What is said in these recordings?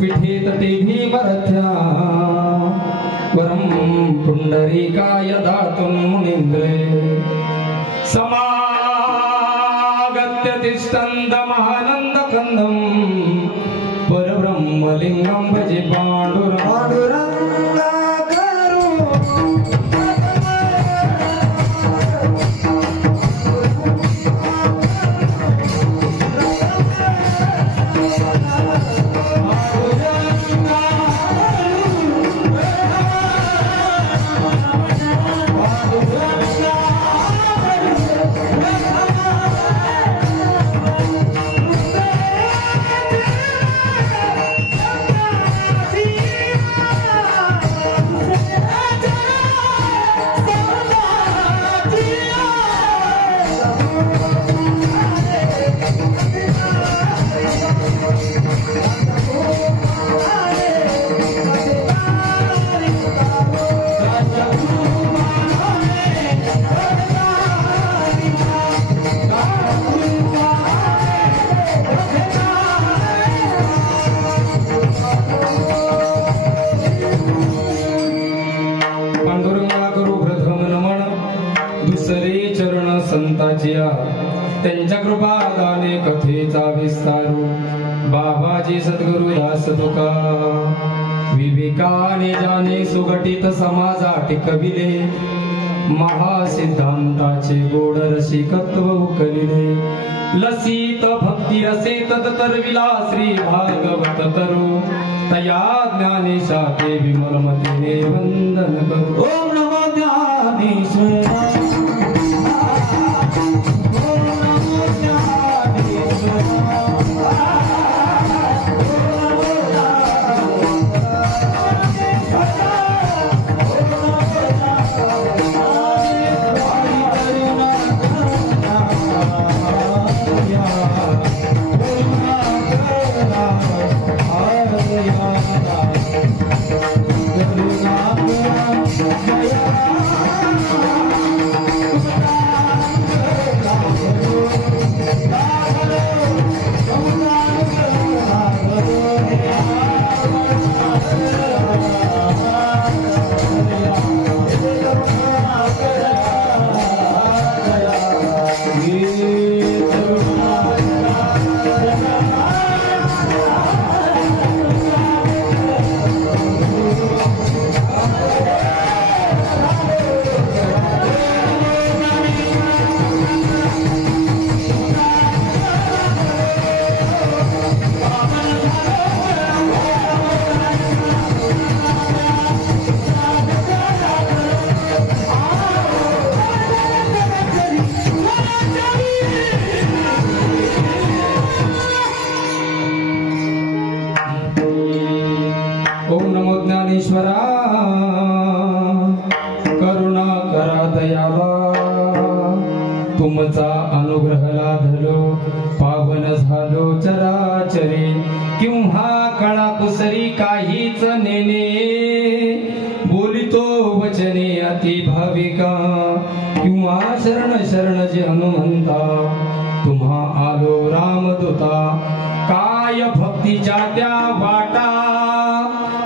योगपीठे तटे भीमरथ्या वरं पुंडरीकाय दातुं मुनीन्द्रे समागत्य तिष्ठन्तमहानन्दकन्दं परब्रह्मलिङ्गं भजे त्यांच्या कृपादाने कथेचा विस्तारू बाबाजी सद्गुरु दास तुका विवेकाने जाणे सुगठित समाजा टिकविले महासिद्धांताचे गोड रसिकत्व उकलिले लसित भक्ती रसे तत्तरविला श्री भागवत तरु तया ज्ञानेशा देवी मलमतीने वंदन करू ओम नमो ज्ञानेश्वरा तुमचा अनुग्रह लाधलो पावन झालो चराचरे किंवा कळा कुसरी काहीच नेने बोलितो वचने अति भाविका किंवा शरण शरण जे हनुमंता तुम्हा आलो रामदूता काय भक्तीच्या त्या वाटा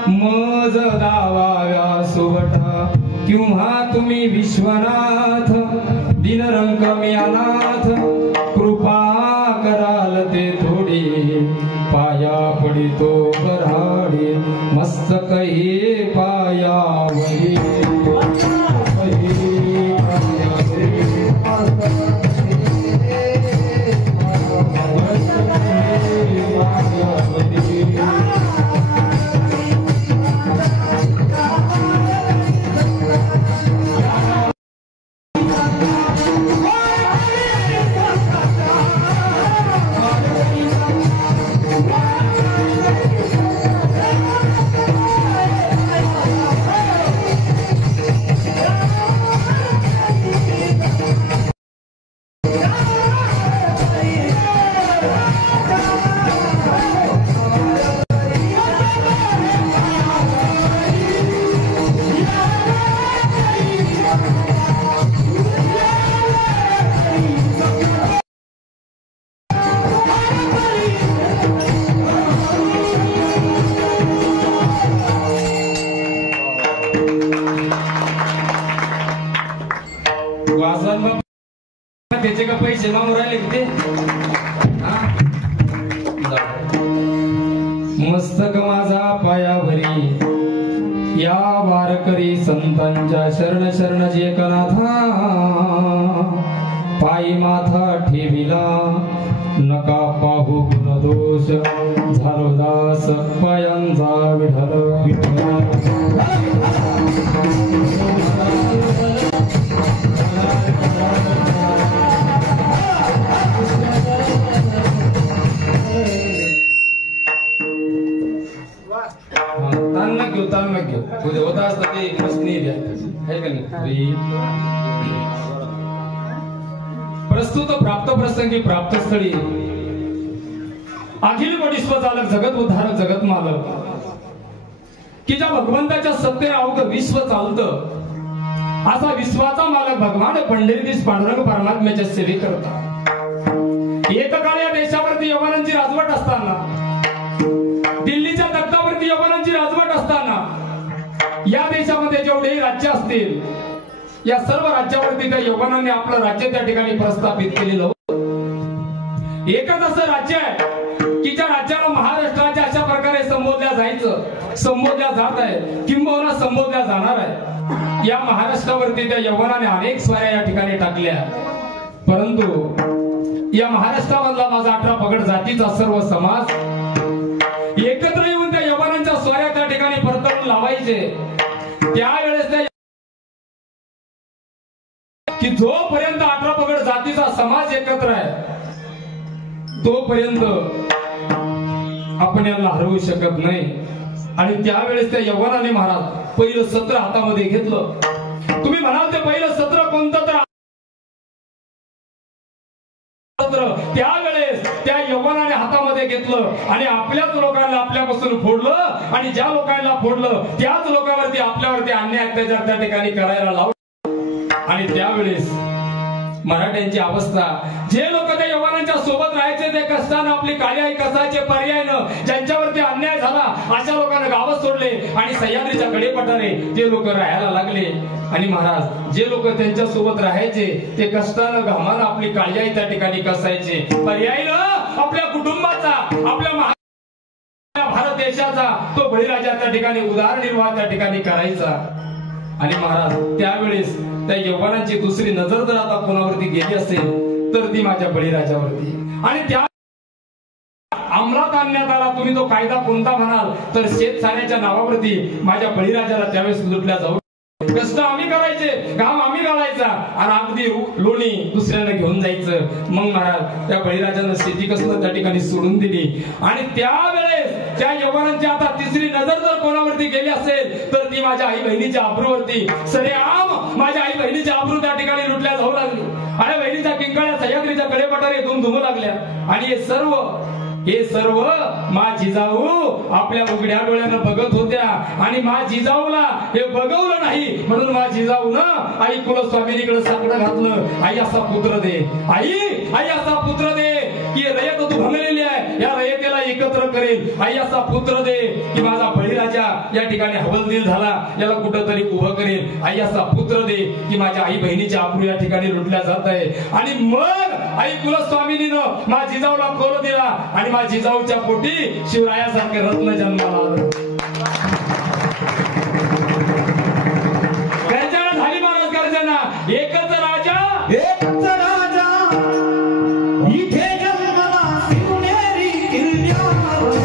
मज दावाव्या सुवटा किंवा तुम्ही विश्वनाथ दिनरंग मी अनाथ कृपा कराल ते थोडी पाया पडितो बराडी मस्तक हे पायावरी माझा त्याचे का पैसे मागून राहिले ते मस्तक माझा पायावरी या वारकरी संतांच्या शरण शरण जे एकनाथा पायी माथा ठेविला नका पाहू गुणदोष झालो दास पायांचा विठ्ठल तान घेऊ तुझे होता असता ते मस्ती द्या है का नाही. प्रस्तुत प्राप्त प्रसंगी प्राप्त स्थळी अखिल विश्व चालक जगत उद्धारक जगत मालक की ज्या भगवंताच्या सत्तेने अवघं विश्व चालतं असा विश्वाचा मालक भगवान पंढरीधीश पांडुरंग परमात्म्याच्या सेवे करतात. एककाळ या देशावरती यवनांची राजवट असताना दिल्लीच्या तख्तावरती यवनांची राजवट असताना या देशामध्ये जेवढेही राज्य असतील या सर्व राज्यावरती त्या यवनांनी आपलं राज्य त्या ठिकाणी प्रस्थापित केलेलं होतं. एकच असं राज्य आहे की ज्या राज्याला महाराष्ट्राच्या अशा प्रकारे संबोधल्या जात आहे किंबहुना संबोधल्या जाणार आहे. या महाराष्ट्रावरती त्या यवनाने अनेक स्वाऱ्या या ठिकाणी टाकल्या परंतु या महाराष्ट्रामधला माझा 18 पगड जातीचा सर्व समाज एकत्र येऊन त्या यवनांच्या स्वाऱ्या त्या ठिकाणी परतवून लावायचे. त्यावेळेस की जोपर्यंत 18 पगड जातीचा समाज एकत्र आहे तोपर्यंत आपण यांना हरवू शकत नाही. आणि त्यावेळेस त्या यवनाने महाराज पहिलं सत्र हातामध्ये घेतलं. तुम्ही म्हणाल ते पहिलं सत्र कोणतं तर त्यावेळेस त्या यवनाने हातामध्ये घेतलं आणि आपल्याच लोकांना आपल्यापासून फोडलं आणि ज्या लोकांना फोडलं त्याच लोकांवरती आपल्यावरती अन्याय अत्याचार त्या ठिकाणी करायला लावलं. आणि त्यावेळेस मराठ्यांची अवस्था जे लोक त्या यवनांच्या सोबत राहायचे ते कष्टानं आपली काळी कसायचे पर्यायनं ज्यांच्यावरती अन्याय झाला अशा लोकांना गावं सोडले आणि सह्याद्रीच्या कडेपठारे जे लोक राहायला लागले. आणि महाराज जे लोक त्यांच्या सोबत राहायचे ते कष्टानं घामानं आपली काळी त्या ठिकाणी कसायचे पर्यायनं आपल्या कुटुंबाचा आपल्या भारत देशाचा तो बळीराजा त्या ठिकाणी उदरनिर्वाह त्या ठिकाणी करायचा. आणि महाराज त्यावेळेस त्या यवनांची दुसरी नजर जर आता कोणावरती गेली असेल तर ती माझ्या बळीराजावरती. आणि त्या अंमलात आणण्यात आला तुम्ही तो कायदा कोणता म्हणाल तर शेतसाऱ्याच्या नावावरती माझ्या बळीराजाला त्यावेळेस लुटल्या जाऊ. कष्ट आम्ही करायचे घाम आम्ही घालायचा आणि अगदी लोणी दुसऱ्याला घेऊन जायचं. मग महाराज त्या बळीराजानं शेती कसं त्या ठिकाणी सोडून दिली. आणि त्यावेळेस त्या यवनांची आता तिसरी नजर जर कोणावरती गेली असेल तर ती माझ्या आई बहिणीच्या आबरूवरती सरेआम माझ्या आई बहिणीच्या आबरू त्या ठिकाणी लुटल्या जाऊ लागली. आणि बहिणीच्या किंकाळ्या सह्याद्रीच्या कडेपठारे धुमधुमू लागल्या. आणि हे सर्व मा जिजाऊ आपल्या उघड्या डोळ्यानं बघत होत्या. आणि मा जिजाऊला हे बघवलं नाही म्हणून मा जिजाऊनं आई कुलस्वामिनीकडे साकडं घातलं. आई असा पुत्र दे आई असा पुत्र दे की रयत तू भंगलेली आहे या रयतेला एकत्र करेल. आई असा पुत्र दे की माझा बळीराजा या ठिकाणी हवलदिल झाला याला कुठंतरी उभं करेल. आई असा पुत्र दे की माझ्या आई बहिणीच्या आबरू या ठिकाणी लुटल्या जात आहे. आणि मग आई कुलस्वामिनीनं मा जिजाऊला कोल दिला आणि मा जिजाऊच्या पोटी शिवरायासारखे रत्न जन्माला आलं. गर्जना झाली महाराज गर्जना. एकच राजा इथे जन्माला शिवनेरी किल्ल्यावर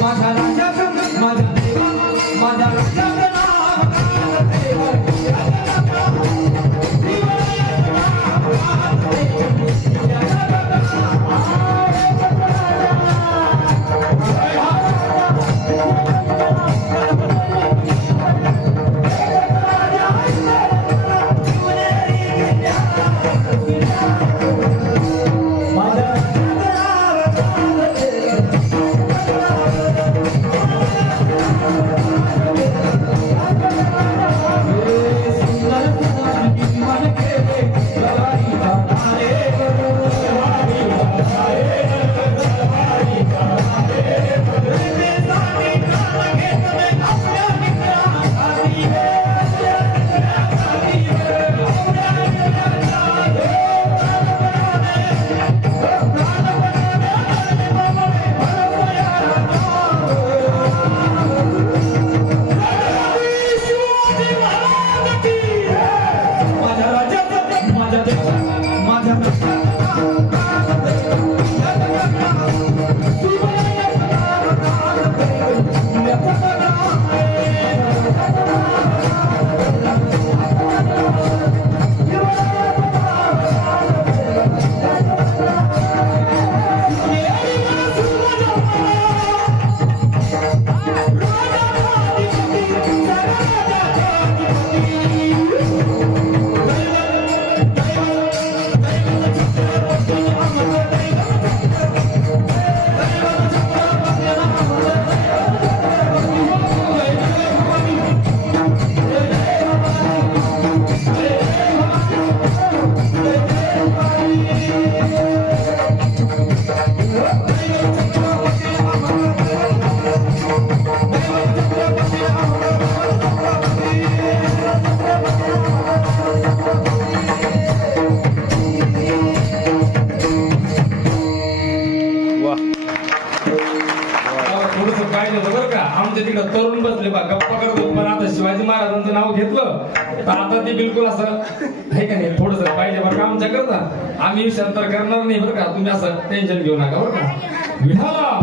माझा राजा माझा देवा माझा राजा आमच्या तिकडे तरुण बसले बा गप्पा करतो, पण आता शिवाजी महाराजांचं नाव घेतलं तर आता ते बिलकुल असं आहे का नाही, थोडस पाहिजे बरं का आमच्या करता. आम्ही विषयांतर करणार नाही बरं का, तुम्ही असं टेन्शन घेऊ नका बरं का. विठाला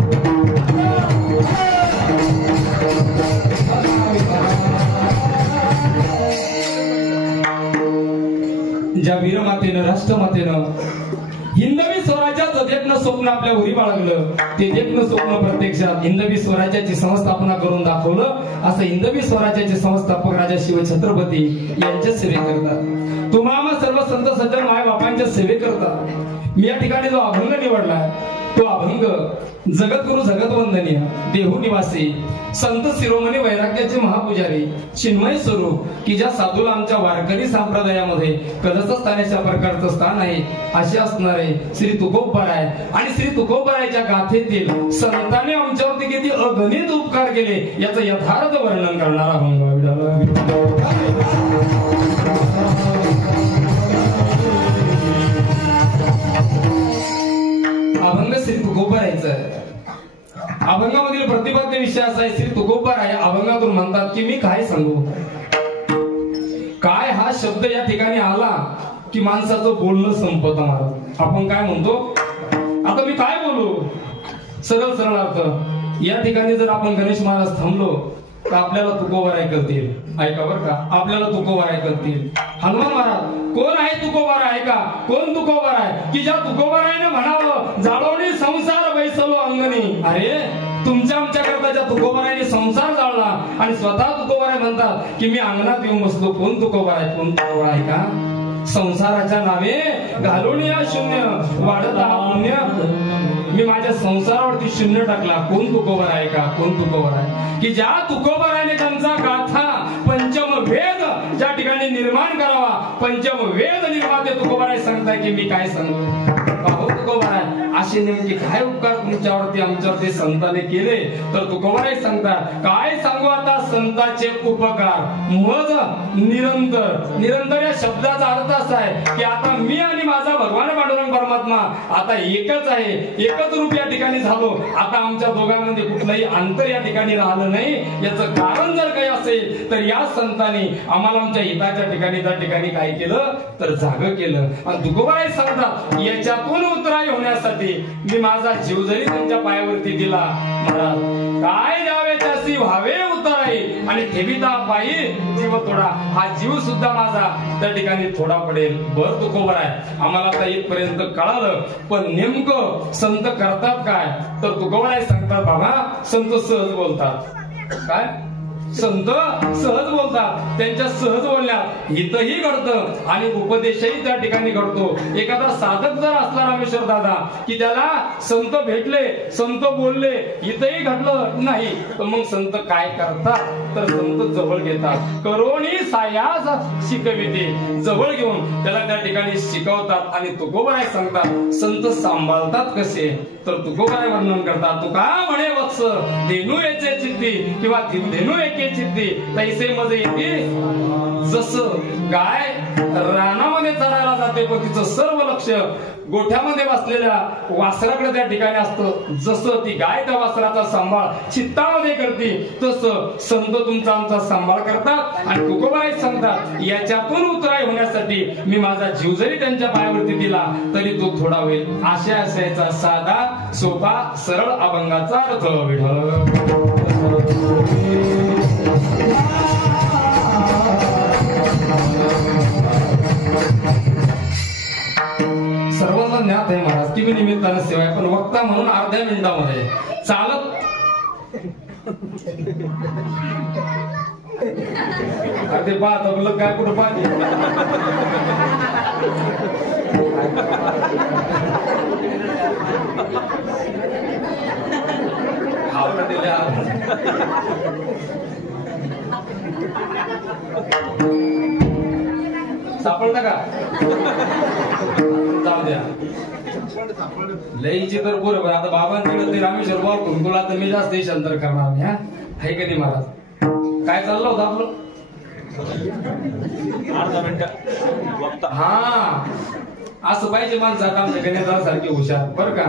ज्या वीरमातेनं राष्ट्रमातेनं हिंदवी स्वराज्याचं देखणं स्वप्न आपल्या उरी बाळगलं, ते देखणं स्वप्न प्रत्यक्षात हिंदवी स्वराज्याची संस्थापना करून दाखवलं. असं हिंदवी स्वराज्याचे संस्थापक राजा शिवछत्रपती यांच्या सेवेकरता तुम्हाला सर्व संत सज्जन माय बापांच्या सेवेकरता मी या ठिकाणी जो अभंग निवडलाय तो अभंग जगद्गुरु जगतवंदनीय देहू निवासी संत शिरोमणी वैराग्याचे महापुजारी चिन्मय स्वरूप की ज्या साधूला आमच्या वारकरी संप्रदायामध्ये कलशस्थानाच्या प्रकारचं स्थान आहे असे असणारे श्री तुकोबराय आणि श्री तुकोबरायच्या गाथेतील संतांनी आमच्यावरती किती अगणित उपकार केले याचं यथार्थ वर्णन करणारा अभंग. अभंग श्री तुकोबरायचं. अभंगामधील प्रतिपाद्य विषय असा आहे, श्री तुकोबराय अभंगातून म्हणतात की मी काय सांगू. काय हा शब्द या ठिकाणी आला की माणसाचं बोलणं संपत महाराज. आपण काय म्हणतो आता मी काय बोलू, सरळ सरळ अर्थ. या ठिकाणी जर आपण गणेश महाराज थांबलो तर आपल्याला तुकोबराय करतील, ऐका बरं का, आपल्याला तुकोबराय करतील. हनुमान महाराज कोण आहे तुकोबराय, ऐका कोण तुकोबराय की ज्या तुकोबरायने म्हणावं जाळवणी संसार बैसलो अंगणी. अरे तुमच्या आमच्या करता तुकोबरायने संसार जाळला आणि स्वतः तुकोबराय म्हणतात की मी अंगणात येऊन बसलो. कोण तुकोबराय, कोण तुकोबराय का संसाराच्या नावे घालून या शून्य वाढता पुण्य. मी माझ्या संसारावरती शून्य टाकला. कोण तुकोबराय का, कोण तुकोबराय की ज्या तुकोबरायने त्यांचा गाथा पंचम वेद ज्या ठिकाणी निर्माण करावा, पंचम वेद निर्माते तुकोबराय सांगताय की मी काय सांगू. तुकोबराय असे नेमके काय उपकार तुमच्यावरती आमच्यावरती संतांनी केले तर तुकोबराय सांगतात काय सांगू आता संतांचे उपकार. मज निरंतर, निरंतर या शब्दाचा अर्थ असा आहे की आता मी आणि माझा भगवान पांडुरंग परमात्मा आता एकच आहे, एकच रूप या ठिकाणी झालो. आता आमच्या दोघांमध्ये कुठलंही अंतर या ठिकाणी राहिलं नाही. याचं कारण जर काही असेल तर या संतांनी आम्हाला आमच्या हिताच्या ठिकाणी त्या ठिकाणी काय केलं तर जागं केलं. आणि तुकोबराय सांगतात याच्यातून उतराई होण्यासाठी मी माझा जीव जरी त्यांच्या पायावरती दिला. महाराज काय द्यावे त्याची व्हावे उतराई आणि ठेविता पायी जीव थोडा, हा जीव सुद्धा माझा त्या ठिकाणी थोडा पडेल. बर तुकोबराय आम्हाला आता इथपर्यंत कळालं, पण नेमकं संत करतात काय तर तुकोबराय सांगतात बाबा संत सहज बोलतात. काय संत सहज बोलतात, त्यांच्या सहज बोलण्यात हितही घडतं आणि उपदेशही त्या ठिकाणी घडतो. एखादा साधक जर असला रामेश्वर दादा की त्याला संत भेटले, संत बोलले, हितही घडलं नाही तर मग संत काय करतात तर संत जवळ घेतात. करोनी सायास शिकविते, जवळ घेऊन त्याला त्या ठिकाणी शिकवतात. आणि तुकोबराय सांगतात संत सांभाळतात कसे तर तुकोबराय वर्णन करतात. तुका म्हणे वत्स धेनू याचे चित्ती किंवा धेनू एके चित्ती तैसे मध्ये येते. जसं गाय रानामध्ये चरायला जाते पण तिचं सर्व लक्ष गोठ्यामध्ये बसलेल्या वासराकडे त्या ठिकाणी असतं, जसं ती गाय त्या वासराचा सांभाळ चित्तामध्ये करते तसं संत तुमचा आमचा सांभाळ करतात. आणि तुकोबराय सांगतात याच्यातून उतराई होण्यासाठी मी माझा जीव जरी त्यांच्या पायावरती दिला तरी तो थोडा होईल. अशा असायचा साधा सोपा सरळ अभंगाचा अर्थ. विठ्ठल सर्वांना ज्ञात आहे महाराज की मी निमित्तानं सेवा आहे, पण वक्ता म्हणून अर्ध्या मिनिटामध्ये चालत ते पाहत आपलं काय कुठं पाहते सापडलं का जाऊ द्या लईची तर बरोबर. आता बाबांकडे ते रामेश्वर बाबा खुंटुला तर मी जास्त देशांतर करणार नाही. हाय कधी महाराज काय चाललं होतं आपलं अर्धा मिनिट. हा असं पाहिजे माणसं आता आमच्या गणेशासारखे हुशार बरं का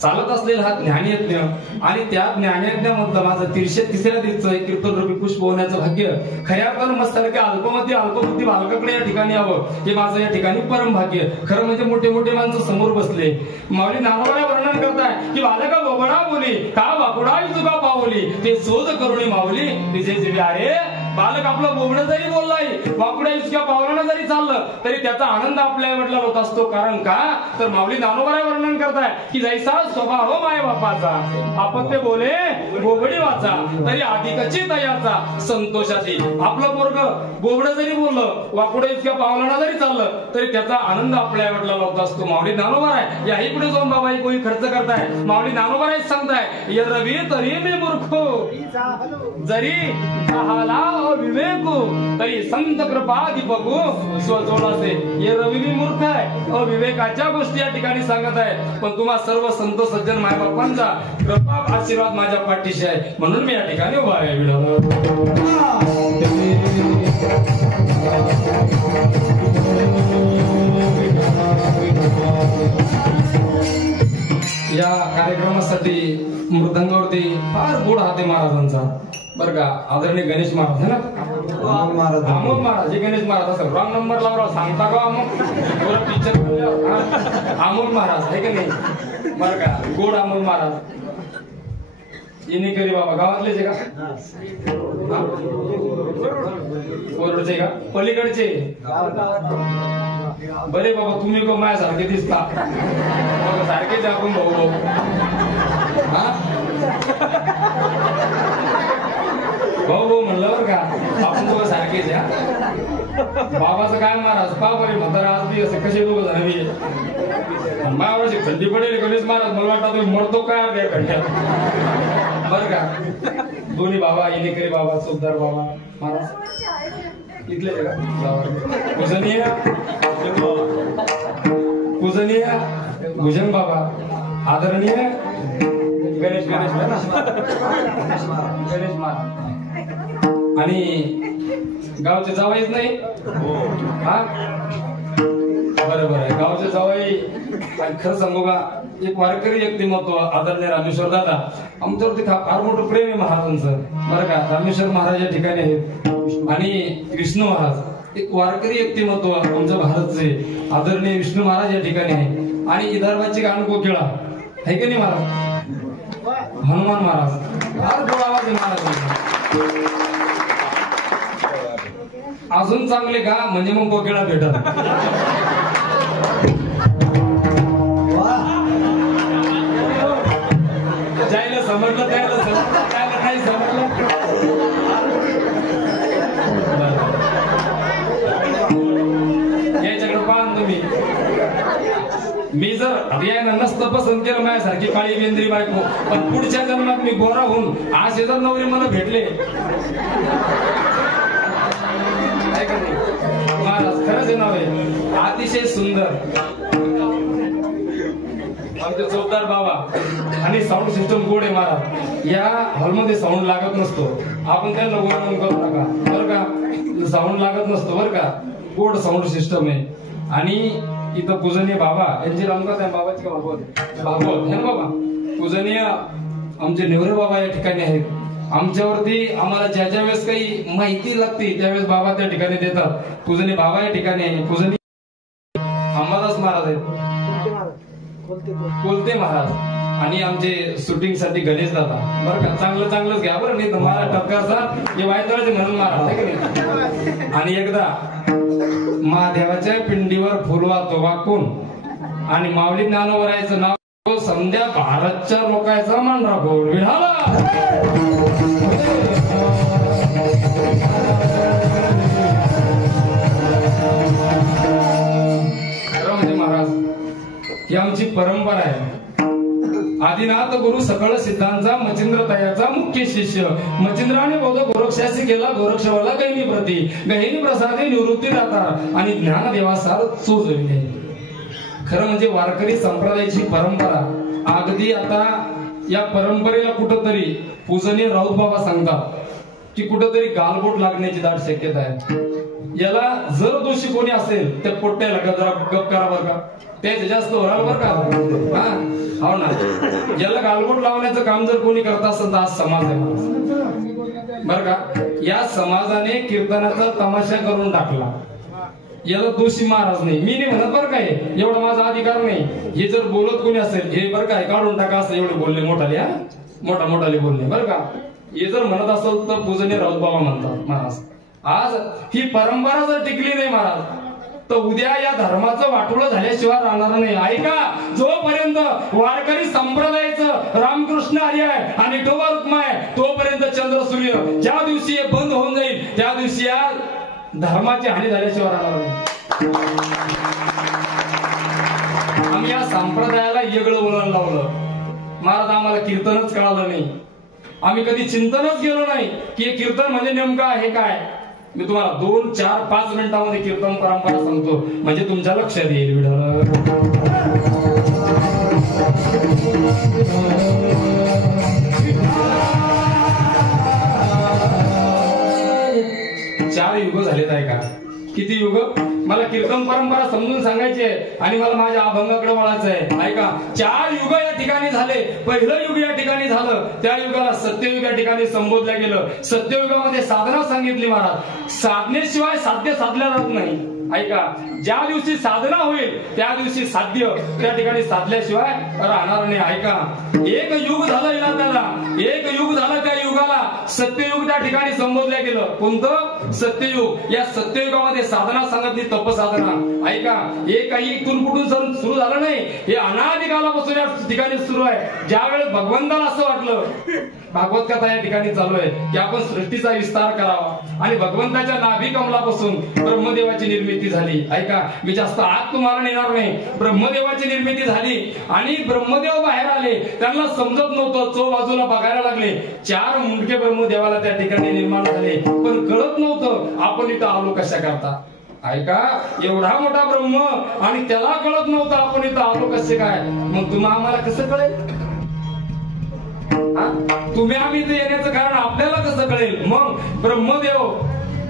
चालत असलेला हा ज्ञानयज्ञ आणि त्या ज्ञानयज्ञामधलं माझं तिसऱ्या दिवसाचं एक कीर्तन रूपी पुष्प होण्याचं भाग्य खऱ्या पण मस्तसारख्या अल्पमती बालकाकडे या ठिकाणी यावं हे माझं या ठिकाणी परम भाग्य. खरं म्हणजे मोठे मोठे माणसं समोर बसले. माऊली नानोबाला वर्णन करताय की बालका बोबडा बोली का बाकुडा तुका पावली ते शोध करुणी माऊली तिचे जिवे. अरे बालक आपलं बोबडं जरी बोललाय वाकुड्या इतक्या पावलानं जरी चाललं तरी त्याचा आनंद आपल्या म्हटला होत असतो. कारण का तर माऊली नानोबाला वर्णन करताय की जैसा स्वभाव माय बापाचा आपत्य बोले बोबडी वाचा तरी अधिकची तयाचा संतोषाची. आपलं पोरग बोबडं जरी बोललं वाकुड्या इतक्या पावलानं जरी चाललं तरी त्याचा आनंद आपल्या म्हटला होत असतो. माऊली नानोबा आहे याही पुढे जाऊन बाबा कोणी खर्च करताय. माऊली नानोबा सांगताय य रवी तरी मी मूर्ख जरी झाला अविवेक तरी संत कृपा दीपकू स्वजोडासे. ये रवी मी मूर्ख आहे अविवेकाच्या गोष्टी या ठिकाणी सांगत आहे पण तुम्हा सर्व संत सज्जन मायबापांचा कृपा आशीर्वाद माझ्या पाठीशी आहे म्हणून मी या ठिकाणी उभा आहे. या कार्यक्रमासाठी मृदंगावरती फार गोड हात आहे महाराजांचा बरं का. आदरणीय गणेश महाराज है ना अमोल महाराज हे गणेश महाराज असेल रॉंग नंबर लावला सांगता का मग टीचर अमोल महाराज आहे का नाही बरं का. गोड अमोल महाराज येणेकरी बाबा गावातलेच आहे का कोरडचे का पलीकडचे बरे बाबा तुम्ही को माझ्यासारखे दिसता सारखेच आपण भाऊ भाऊ म्हणलं बरं का आपण तुला सारखेच या बाबाचं काय महाराज पा बरे म्हातारा आज बी असे कसे लोक झाले माझ्यावरची थंडी पडेल गणेश महाराज मला वाटतं तुम्ही मरतो काय अर्ध्या घंट्यात बरं का. दोन्ही बाबा येणेकरी बाबा चौदार बाबा महाराज इथले का पूजनीय भुजन बाबा आदरणीय गणेश महाराज आणि गावचे जावाईच नाही हा बरोबर आहे गावचे जावाई. खरं सांगू का एक वारकरी व्यक्तिमत्व आदरणीय रामेश्वर दादा आमच्यावरती फार मोठं प्रेम आहे महाराजांचं बरं का. रामेश्वर महाराज या ठिकाणी आहेत आणि विष्णू महाराज एक वारकरी व्यक्तिमत्व आमच्या भारतचे आदरणीय विष्णू महाराज या ठिकाणी आहे आणि विदर्भाची गाण कोकिळा आहे की नाही महाराज हनुमान महाराज फार गोड आवाज आहे महाराज. अजून चांगले का म्हणजे मग कोकिळा भेटत. जायला समजलं त्याला त्याला नाही समजलं याच्याकडे पाहा तुम्ही. मी जर यानं नसतं पसंत केलं माझ्यासारखी काळी बेंद्री बायको पण पुढच्या जन्मात मी गोरा होऊन आज जर नवरी मला भेटले महाराज खरंच आहे नाव अतिशय सुंदर आमचे चौदार बाबा आणि साऊंड सिस्टम गोड आहे महाराज. या हॉलमध्ये साऊंड लागत नसतो आपण त्यांना वर्णन करू नका बरं का. साऊंड लागत नसतो बरं का गोड साऊंड सिस्टम आहे. आणि इथं पूजनीय बाबा यांची रंगत आहे बाबाची का भागवत है ना बाबा पूजनीय आमचे नेवरे बाबा या ठिकाणी आहेत. आमच्यावरती आम्हाला ज्या ज्या वेळेस काही माहिती लागते त्यावेळेस बाबा त्या ठिकाणी देतात. पूजनीय बाबा या ठिकाणी आहे. पूजनीय अंबादास महाराज आहेत कोलते महाराज आणि आमचे शूटिंग साठी गणेश दादा बरं का. चांगलंच घ्या बरं नाही तर महाराज हे वायतळाचे म्हणून महाराज. आणि एकदा महादेवाच्या पिंडीवर फुलवा तो वाकून आणि माऊली ज्ञानोबरायचं नाव समध्या भारतच्या लोकांचा मान राखून विढाला. महाराज ही आमची परंपरा आहे. आदिनाथ गुरु सकळ सिद्धांचा मचिंद्र तयाचा मुख्य शिष्य मचिंद्राने बौद्ध गोरक्षासी केला गोरक्षवाला गहिनी प्रती गहिनी प्रसादी निवृत्ती दाता आणि ज्ञान देवासार चोजविले. खरं म्हणजे वारकरी संप्रदायाची परंपरा अगदी आता या परंपरेला कुठंतरी पूजनीय राऊत बाबा सांगतात की कुठंतरी गालबोट लागण्याची दाट शक्यता आहे. याला जर दोषी कोणी असेल तर पोट्याला जरा गप करा बरं का, त्याचे जास्त होणार बरं का. हा हो ना, याला गालबोट लावण्याचं काम जर कोणी करत असेल तर आज समाज आहे बरं का. या समाजाने कीर्तनाचा तमाशा करून टाकला. याला दोषी महाराज नाही, मी नाही म्हणत बरं काय, एवढा माझा अधिकार नाही. हे जर बोलत कोणी असेल हे बरं काय काढून टाका असं एवढे बोलले मोठाले, मोठाले बोलले बरं का. हे जर म्हणत असेल तर पूजनीय राऊत बाबा म्हणतात महाराज. आज ही परंपरा जर टिकली नाही महाराज तर उद्या या धर्माचं वाटोळं झाल्याशिवाय राहणार नाही. ऐका, जोपर्यंत वारकरी संप्रदायाचं रामकृष्ण हरी आहे आणि विठोबा रुक्मा आहे तोपर्यंत चंद्र सूर्य ज्या दिवशी हे बंद होऊन जाईल त्या दिवशी या धर्माची हानी झाल्याशिवाय राहणार नाही. आम्ही या संप्रदायाला वेगळं वळण लावलं महाराज. आम्हाला कीर्तनच कळालं नाही, आम्ही कधी चिंतनच केलं नाही की हे कीर्तन म्हणजे नेमकं आहे काय. मी तुम्हाला 2, 4, 5 मिनिटांमध्ये कीर्तन परंपरा सांगतो म्हणजे तुमच्या लक्षात येईल. चार युग झालेत आहे का, किती युग. मला कीर्तन परंपरा समजून सांगायची आहे आणि मला माझ्या अभंगाकडे वळायचं आहे. ऐका, 4 युग या ठिकाणी झाले. पहिलं युग या ठिकाणी झालं, त्या युगाला सत्ययुग या ठिकाणी संबोधलं गेलं. सत्ययुगामध्ये साधना सांगितली महाराज. साधनेशिवाय साध्य साधल्या जात नाही. ऐका, ज्या दिवशी साधना होईल त्या दिवशी साध्य त्या ठिकाणी साधल्याशिवाय राहणार नाही. ऐका, एक युग झालं इलादाला, एक युग झालं, त्या युगाला सत्ययुग त्या ठिकाणी संबोधलं गेलं. कोणतं सत्ययुग. या सत्ययुगामध्ये साधना सांगितली, तपसाधना. ऐका, हे काही इथून कुठून सुरू झालं नाही, हे अनादी कालापासून या ठिकाणी सुरू आहे. ज्यावेळेस भगवंताला असं वाटलं, भागवत कथा या ठिकाणी चालू आहे की आपण सृष्टीचा विस्तार करावा आणि भगवंताच्या नाभी कमलापासून ब्रह्मदेवाची निर्मिती झाली. ऐका, मी जास्त आत तुम्हाला नेणार नाही. ब्रह्मदेवाची निर्मिती झाली आणि ब्रह्मदेव बाहेर आले. त्यांना समजत नव्हतं, चो बाजूला बघायला लागले. 4 मुंडके ब्रह्मदेवाला त्या ठिकाणी निर्माण झाले, पण कळत नव्हतं आपण इथं आलो कशा करता. ऐका, एवढा मोठा ब्रह्म आणि त्याला कळत नव्हतं आपण इथं आलो कसे काय. मग तुम्हाला आम्हाला कसं कळेल. तुम्ही आम्ही इथे येण्याचं कारण आपल्याला कसं कळेल. मग ब्रह्मदेव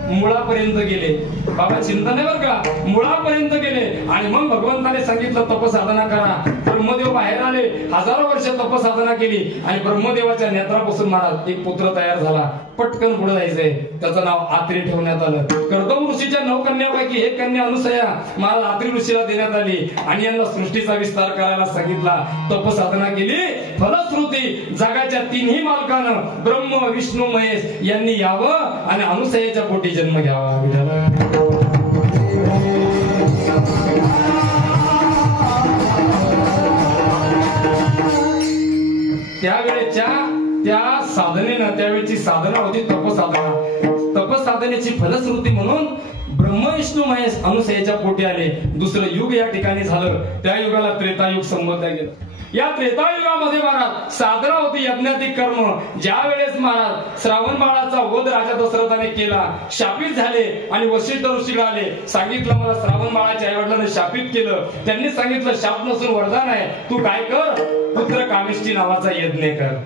मुळापर्यंत गेले. बाबा चिंता नाही बरं का, मुळापर्यंत गेले आणि मग भगवंताने सांगितलं तपसाधना करा. ब्रह्मदेव बाहेर आले, हजारो वर्ष तपसाधना केली आणि ब्रह्मदेवाच्या नेत्रापासून महाराज एक पुत्र तयार झाला. पटकन पुढे जायचंय, त्याचं नाव आत्री ठेवण्यात आलं. कर्दम ऋषीच्या 9 कन्यापैकी एक कन्या अनुसया महाराज आत्री ऋषीला देण्यात आली आणि यांना सृष्टीचा विस्तार करायला सांगितला. तपसाधना केली, फलश्रुती जगाच्या 3ही मालकानं ब्रह्म विष्णू महेश यांनी यावं आणि अनुसयाच्या पोटी जन्म घ्यावा. त्यावेळेच्या त्या साधनेनं, त्यावेळेची साधना होती तपसाधना. तपसाधनेची फलश्रुती म्हणून ब्रह्म विष्णू महेश अनुसयाच्या पोटी आले. दुसरं युग या ठिकाणी झालं, त्या युगाला त्रेतायुग संबोधलं गेलं. या त्रेतायुगामध्ये महाराज साधना होती यज्ञातिक कर्म. ज्या वेळेस महाराज श्रावण बाळाचा वध राजा दशरथाने केला, शापित झाले आणि वशिष्ठ ऋषीकडे आले. सांगितलं मला श्रावण बाळाच्या आईवडिलांनी शापित केलं. त्यांनी सांगितलं शाप नसून वरदान आहे, तू काय कर, पुत्र कामिष्ठी नावाचा यज्ञ कर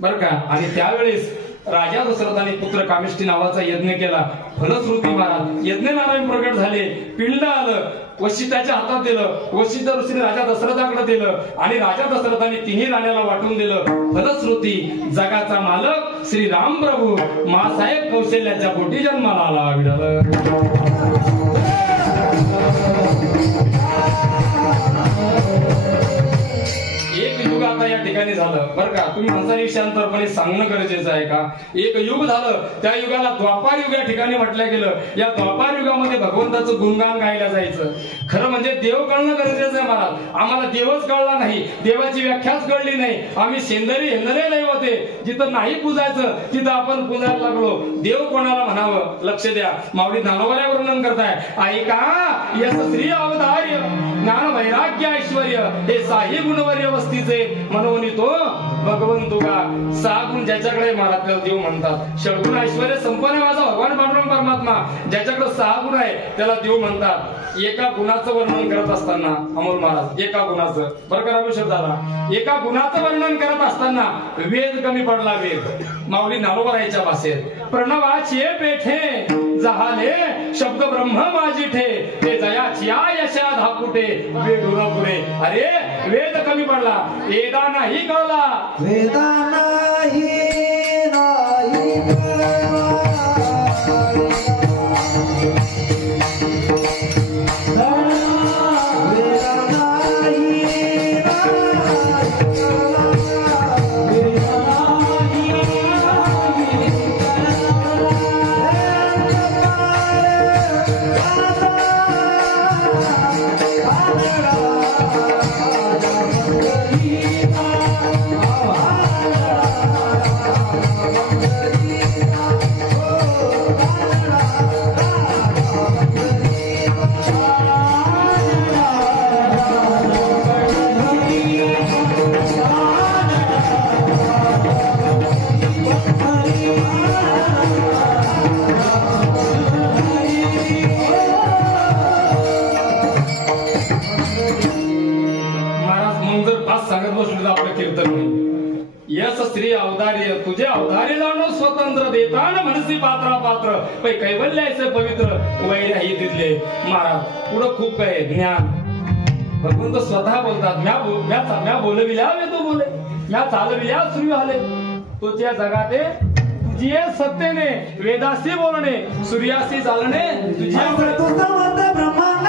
बर का. आणि त्यावेळेस राजा दशरथाने पुत्र कामिष्ठी नावाचा यज्ञ केला. फलश्रुती महाराज यज्ञ नारायण प्रगट झाले. पिंड आलं, वशिष्ठाच्या हातात दिलं. वशिष्ठ ऋषीने राजा दशरथाकडे दिलं आणि राजा दशरथाने 3ही राण्याला वाटून दिलं. फलश्रुती जगाचा मालक श्री राम प्रभू मासाहेब कौशल्याच्या पोटी जन्माला आला. एक युग आता या ठिकाणी झालं बरं का. तुम्ही माणसाने विषयांतरपणे सांगणं गरजेचं आहे का. एक युग झालं, त्या युगाला द्वापार युग या ठिकाणी म्हटलं गेलं. या द्वापार युगामध्ये भगवंताचं गुणगान गायला जायचं. खरं म्हणजे देव कळणं गरजेचं आहे महाराज. आम्हाला देवच कळला नाही, देवाची व्याख्याच कळली नाही. आम्ही शेंदरी हेंदरे दैवते, जिथं नाही पूजायचं तिथं आपण पूजायला लागलो. देव कोणाला म्हणावं लक्ष द्या. माऊली ज्ञानोबा वर्णन करताय. ऐका, यस श्री अवधार्य ज्ञान वैराग्य ऐश्वर्य हे 6ही गुणवर्य वस्तीचे म्हणून तो भगवंतो का. 6 गुण ज्याच्याकडे महाराज त्याला देव म्हणतात. षडगुण ऐश्वर्य संपन्न माझा भगवान पांडुरंग परमात्मा ज्याच्याकडे 6 गुण आहे त्याला देव म्हणतात. एका गुणाचं वर्णन करत असताना अमोल महाराज एका गुणाचं बरं का रमेश्वर दादा, एका गुणाचं वर्णन करत असताना वेद कमी पडला. वेद माऊली ज्ञानोबा रायच्या भाषेत प्रणवाचे पेठे जहाले शब्द ब्रह्म माझिठे ते जयाची यशा धाकुटे वेडून पुरे. अरे वेद कमी पडला, वेदा नाही कळला, वेदा नाही श्री अवधार्य तुझे अवधार्य जाणो स्वतंत्र देतान म्हणसी पात्रा पात्र पै कैवल्याचे पवित्र वैर ही तिथले. महाराज पुढं खूप काय ज्ञान भगवंत स्वतः बोलतात. म्या बोलविल्या तो बोले, म्या चालविल्या सूर्य आले. तुझ्या जगात तुझी सत्तेने वेदाशी बोलणे सूर्याशी चालणे तुझ्या ब्रह्मांड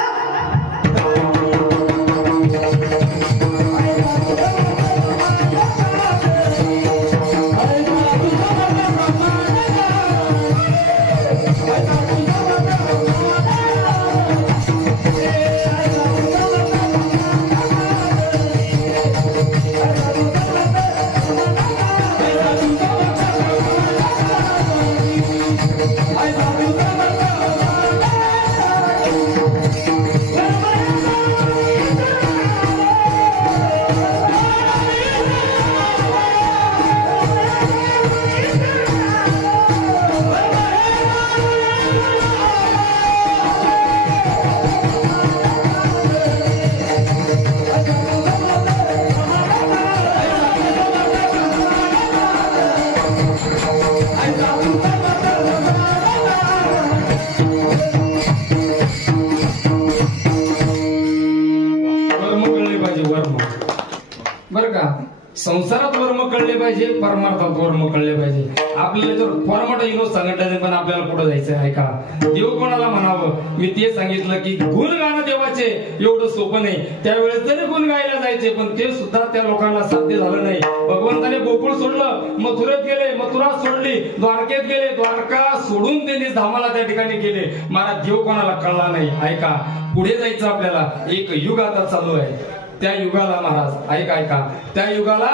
संसारात वर्म कळले पाहिजे, परमार्थात वर्म कळले पाहिजे. आपल्याला जर फॉर्मट विनोद सांगितलं पण आपल्याला पुढे जायचं आहे का. देव कोणाला म्हणावं, मी ते सांगितलं की गुण गाणं देवाचे एवढं सोपं नाही. त्यावेळेस जरी गुण गायला जायचे पण ते सुद्धा त्या लोकांना साध्य झालं नाही. भगवंताने गोकुळ सोडलं, मथुरेत गेले, मथुरा सोडली, द्वारकेत गेले, द्वारका सोडून त्यांनी धामाला त्या ठिकाणी गेले. महाराज देव कोणाला कळला नाही. ऐका, पुढे जायचं आपल्याला. एक युग आता चालू आहे. त्या युगाला महाराज ऐका त्या युगाला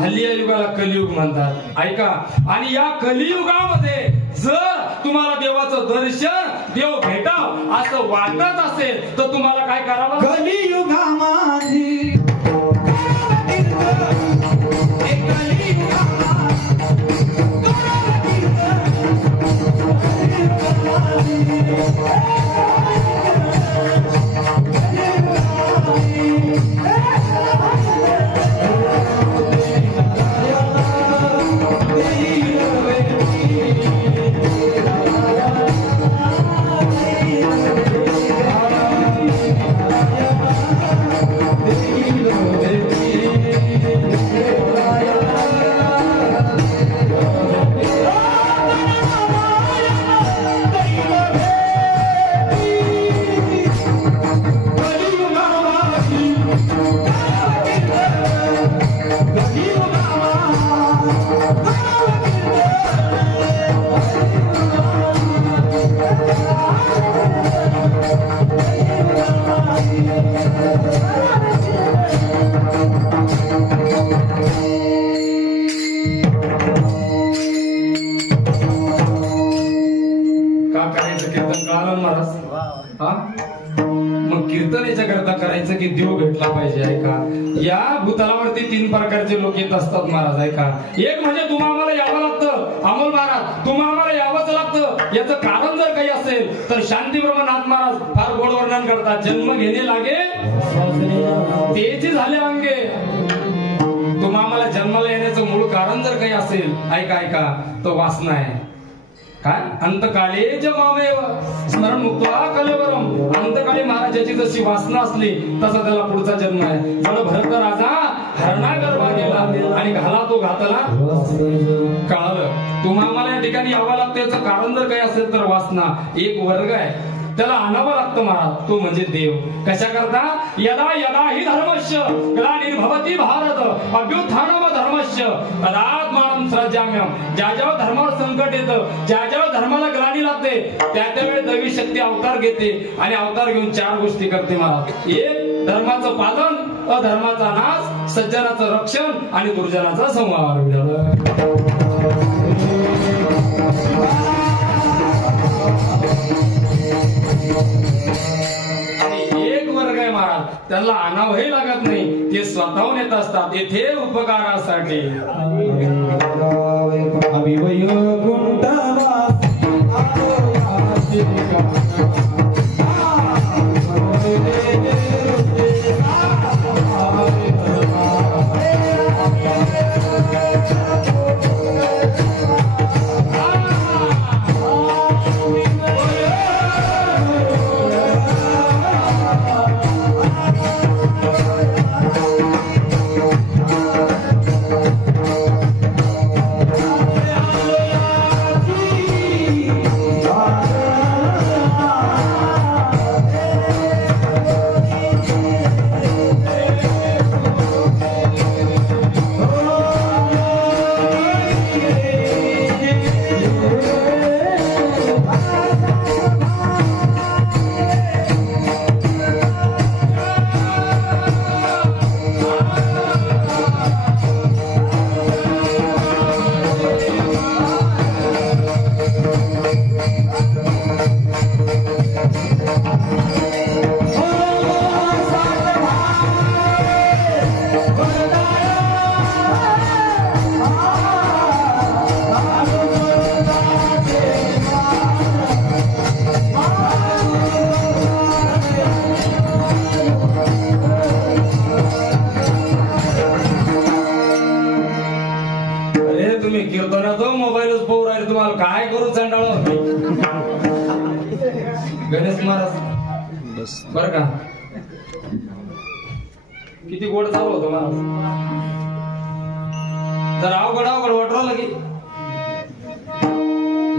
हल्ली या युगाला कलियुग म्हणतात. ऐका, आणि या कलियुगामध्ये जर तुम्हाला देवाचं दर्शन देव भेटाव असं वाटत असेल तर तुम्हाला काय करावं. कलियुगामध्ये कीर्तनेच्या करता करायचं की देव भेटला पाहिजे. ऐका, या भूतलावरती 3 प्रकारचे लोक येत असतात महाराज. ऐका, एक म्हणजे तुम्हा आम्हाला यावं लागतं. अमोल महाराज, तुम्हा आम्हाला यावंच लागतं. याचं कारण जर काही असेल तर शांतीब्रह्मनाथ महाराज फार गोड वर्णन करतात. जन्म घेणे लागे तेची झाले अंगे. तुम्हा आम्हाला जन्माला येण्याचं मूळ कारण जर काही असेल, ऐका तो वासना आहे. काय अंतकाळी जमामेव स्मरण मुक्त्वा कलेवरम. अंतकाळी महाराजाची जशी वासना असली तसा त्याला पुढचा जन्म आहे. जण भरत राजा हरणा गरबा गेला आणि घाला तो घातला कळालं. तुम्हा आम्हाला या ठिकाणी यावं लागतं. याचं कारण जर काही असेल तर वासना एक वर्ग आहे त्याला आणावं लागतं महाराज. तो म्हणजे देव. कशा करता यदा यदा हि धर्मस्य ग्लानिर्भवति भारत अभ्युत्थानम धर्मस्य तदात्मानं सृजाम्यहम्. ज्या ज्या धर्मावर संकट येतं ज्या ज्या धर्माला ग्लानी लागते त्या त्यावेळी दैवी शक्ती अवतार घेते आणि अवतार घेऊन चार गोष्टी करते महाराज. एक धर्माचं पालन अधर्माचा नाश सज्जनाचं रक्षण आणि दुर्जनाचा संहार. एक वर्ग आहे महाराज त्यांना आणावंही लागत नाही. ते स्वतःहून येत असतात येथे उपकारासाठी. काय करू चंडाळ गणेश महाराज बर का किती गोड चालू होतं महाराज. जरा अवघड अवघड वाटलं लगे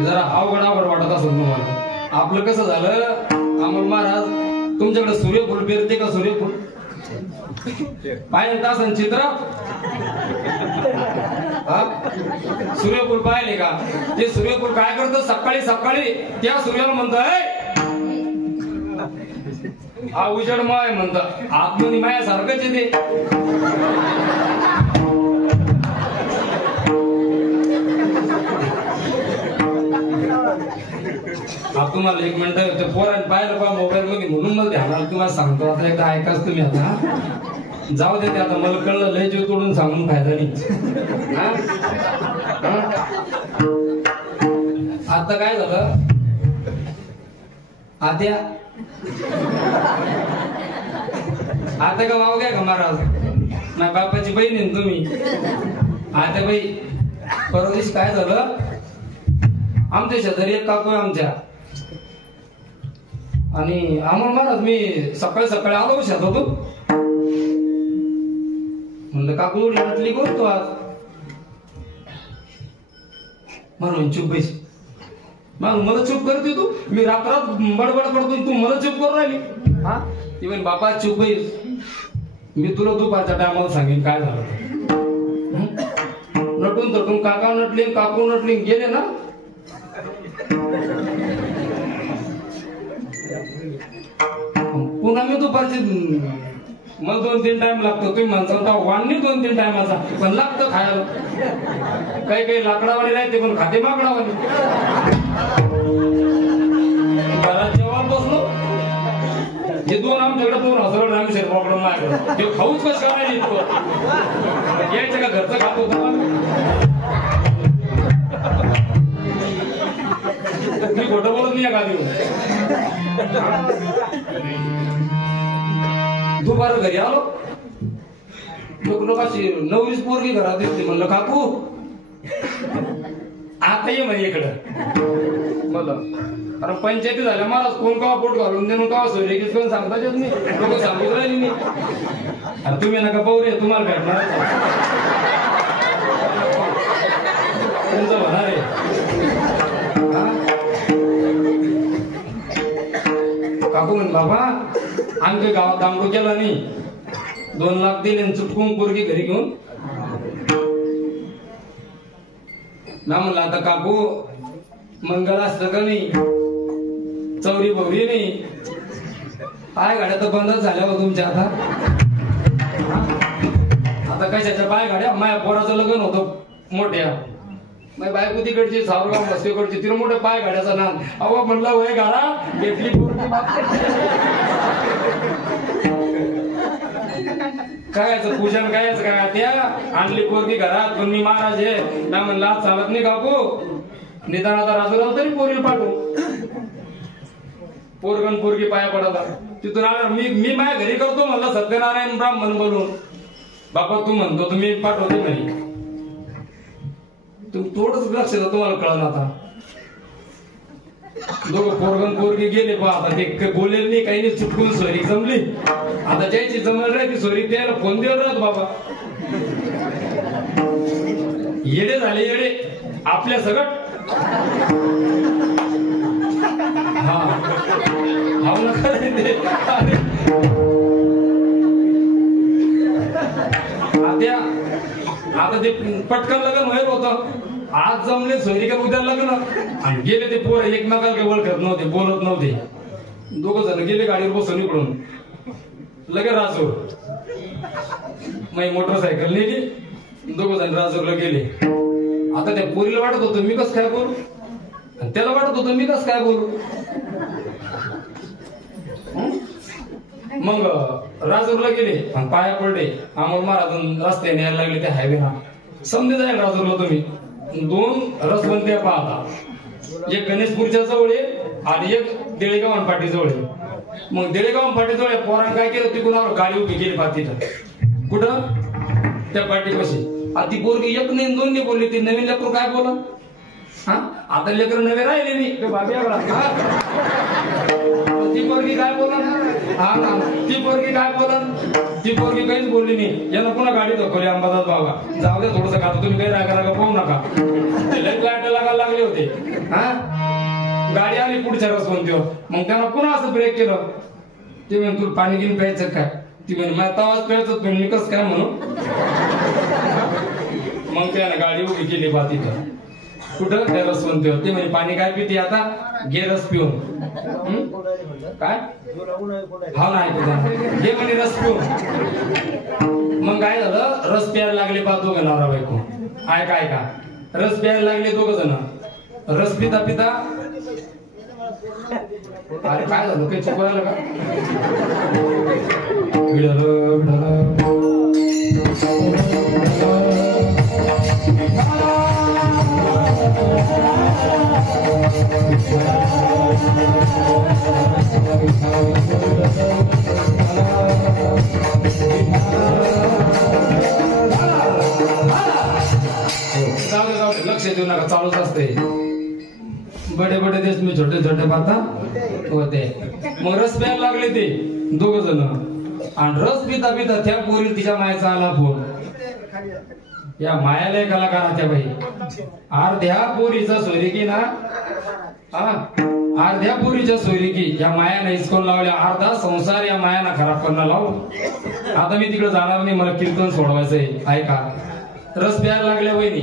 जरा अवघड वाटत असेल तुम्हाला. आपलं कसं झालं अमोल महाराज तुमच्याकडे सूर्यफूल पेरते का सूर्यफूल पाहिजे तासन चित्र सूर्यफूल पाहिले का. ते सूर्यफूल काय करतो सकाळी सकाळी त्या सूर्याला म्हणतोय हा उजड माय म्हणत आत्मनी मायासारखंच येते. तुम्हाला एक मिनिट ते पोरांनी पाहिलं का मोबाईल मध्ये म्हणून मला ध्यानाला तुम्हाला सांगतो. आता एकदा ऐकाच तुम्ही आता जाऊ दे. आता मला कळलं लय जीव तोडून सांगून फायदा नाही. आता काय झालं आत्या आता का वाव घ्या का महाराज नाही बापाची बहीण आहे तुम्ही. आता बाई परवा दिवशी काय झालं आमच्या शेजारी एक काकू आहे आमच्या आणि आम्हाला महाराज मी सकाळी सकाळी आलो शेतातून म्हणलं काकू एवढी म्हटली करतो आज म्हणून चुप बैस मला चुप करते तू. मी रात्रात बडबड करतो तू मला चुप करून राहिली. हा ती म्हण बापा चुप बैस मी तुला दुपारच्या टायमाला सांगेन काय झालं. नटून तटून काका नटली काकू नटली गेले ना. पुन्हा मी दुपारची मला 2-3 टाइम लागतो. तुम्ही म्हणता वाढणी 2-3 टायमाचा पण लागतं खायला. काही काही लाकडावाडी राहते पण खाते माकडावाडी. घरात जेवण बसलो हे दोन आमच्याकडे 2 हजार आम्ही शेरपाकडून माझ्याकडे ते खाऊच कसं करायला इतकं यायचं का घरचं खात होतं. मी खोटं बोलत नाही का देऊ. दुपार घरी आलो लोकांची 9-20 पोरगी घरात येते. म्हणलं काकू आता ये म्हणे इकडं मला अरे पंचायती झाल्या मला कोण का पोट घालून देऊन का सोयरे की कोण सांगता येत नाही लोक सांगूच राहिली नाही. अरे तुम्ही नका पाहू रे तुम्हाला भेटणार तुमचं होणार आहे. काकू म्हण बाबा आमच्या गावात दांगडू केला नाही 2 लाख दिले चुटकून पोरगी घरी घेऊन. ना म्हणलं आता काकू मंगल असतं का नाही चौरी बवरी नाही पाय गाड्या तर बंदच झाल्या हो तुमच्या आता कशाच्या पाय गाड्या माझ्या पोराचं लग्न होतं मोठ्या माझी बायको तिकडची सावरगाव बसतीकडची तिला मोठे पाय गाड्याचा नान अहो म्हणलं वय गाडा घेतली कायचं पूजन कायच काय त्या आणली पोरगी घरात पण मी महाराज आहे ना म्हणलं आज चालत नाही काकू निदान आता राजूराव तरी पोरीला पाठवू. पोरगण पोरगी पाया पडाला तिथून आला मी माझ्या घरी करतो म्हणलं सत्यनारायण ब्राह्मण बोलून बाबा तू म्हणतो तुम्ही पाठवते घरी तुम्ही थोडंच लक्ष द्या तुम्हाला कळलं. आता दोघं पोरगण पोरगी गेले पहा आता ते बोलेल नाही काही नाही चुटकून सोयरी जमली. आता ज्याची जमल रे ती सोयरी त्याला फोन देऊ राहत बाबा येडे झाले येडे आपल्या सगळं हा आता ते पटकन लग्न व्हायला होतं आज जमले सोयरी का उद्या लग्न आणि गेले ते पोरं एकमेकाला काही ओळखत नव्हते बोलत नव्हते. 2 जण गेले गाडीवर बसून इकडून लगे राजूर माझी मोटरसायकल नेली 2 जण राजूरला गेले. आता त्या पोरीला वाटत होतं मी कसं काय बोलू आणि त्याला वाटत होतं मी कसं काय बोलू. मग राजूरला गेले आणि पाया पडले अमोल महाराज रस्ते न्यायला लागले त्या हायवेला समजे जाईल राजूरला तुम्ही 2 रसवंत्या पाहता एक गणेशपूरच्या जवळ आणि एक देळेगाव आणि पाटी जवळ. मग देळेगाव आणि पाटी जवळ पोरानं काय केलं तिकडून गाडी उभी केली पाहत तिथं कुठं त्या पाटी कशी ती पोरगी 1 नाही 2 नाही बोलली ती नवीन लेकरू काय बोला हा आता लेकर नवे राहिले नाही ती पोरगी काय बोला हा ती पोरगी काय बोला ती पोरगी काहीच बोलली नाही. याला पुन्हा गाडी दाखवली अंबादास बाबा जाऊ द्या थोडस का तुम्ही काही रागा रागा पाहू नका लाईट लागायला लागले होते. हा गाडी आली पुढच्या रसवंतीवर मग त्यांना पुन्हा असं ब्रेक केलं. ते म्हणे तुला पाणी घेऊन प्यायचं काय ती म्हणे मला तवाच प्यायचं तुम्ही मी कसं काय म्हणू. मग त्यानं गाडी उभी केली बा तिथं कुठं त्या रसवंतीवर. ते म्हणे पाणी काय पिते आता घे रस पिऊन काय हा नाही घे म्हणे रस पिऊन. मग काय झालं रस प्यायला लागले बा 2 नवरा बायको ऐका रस प्यायला लागले 2 जण रस पिता पिता अरे काय झालं काही चुकवायला का लक्ष देऊ नका चालूच असते. बडे बडे देश मी छोटे छोटे पाहता होते. मग रस प्यायला लागले ते 2 जण आणि रस पिता पिता त्या पोरी तिच्या मायाचा आला फोन. या मायाला कलाकार त्या बाई अर्ध्या पोरीचा सोयरिकी ना हा अर्ध्या पोरीच्या सोयरिकी या मायाने हिसकून लावल्या अर्धा संसार या मायाना खराब करणं लावून. आता मी तिकडे जाणार नाही मला कीर्तन सोडवायचंय ऐका. रस प्यायला लागल्या वहिनी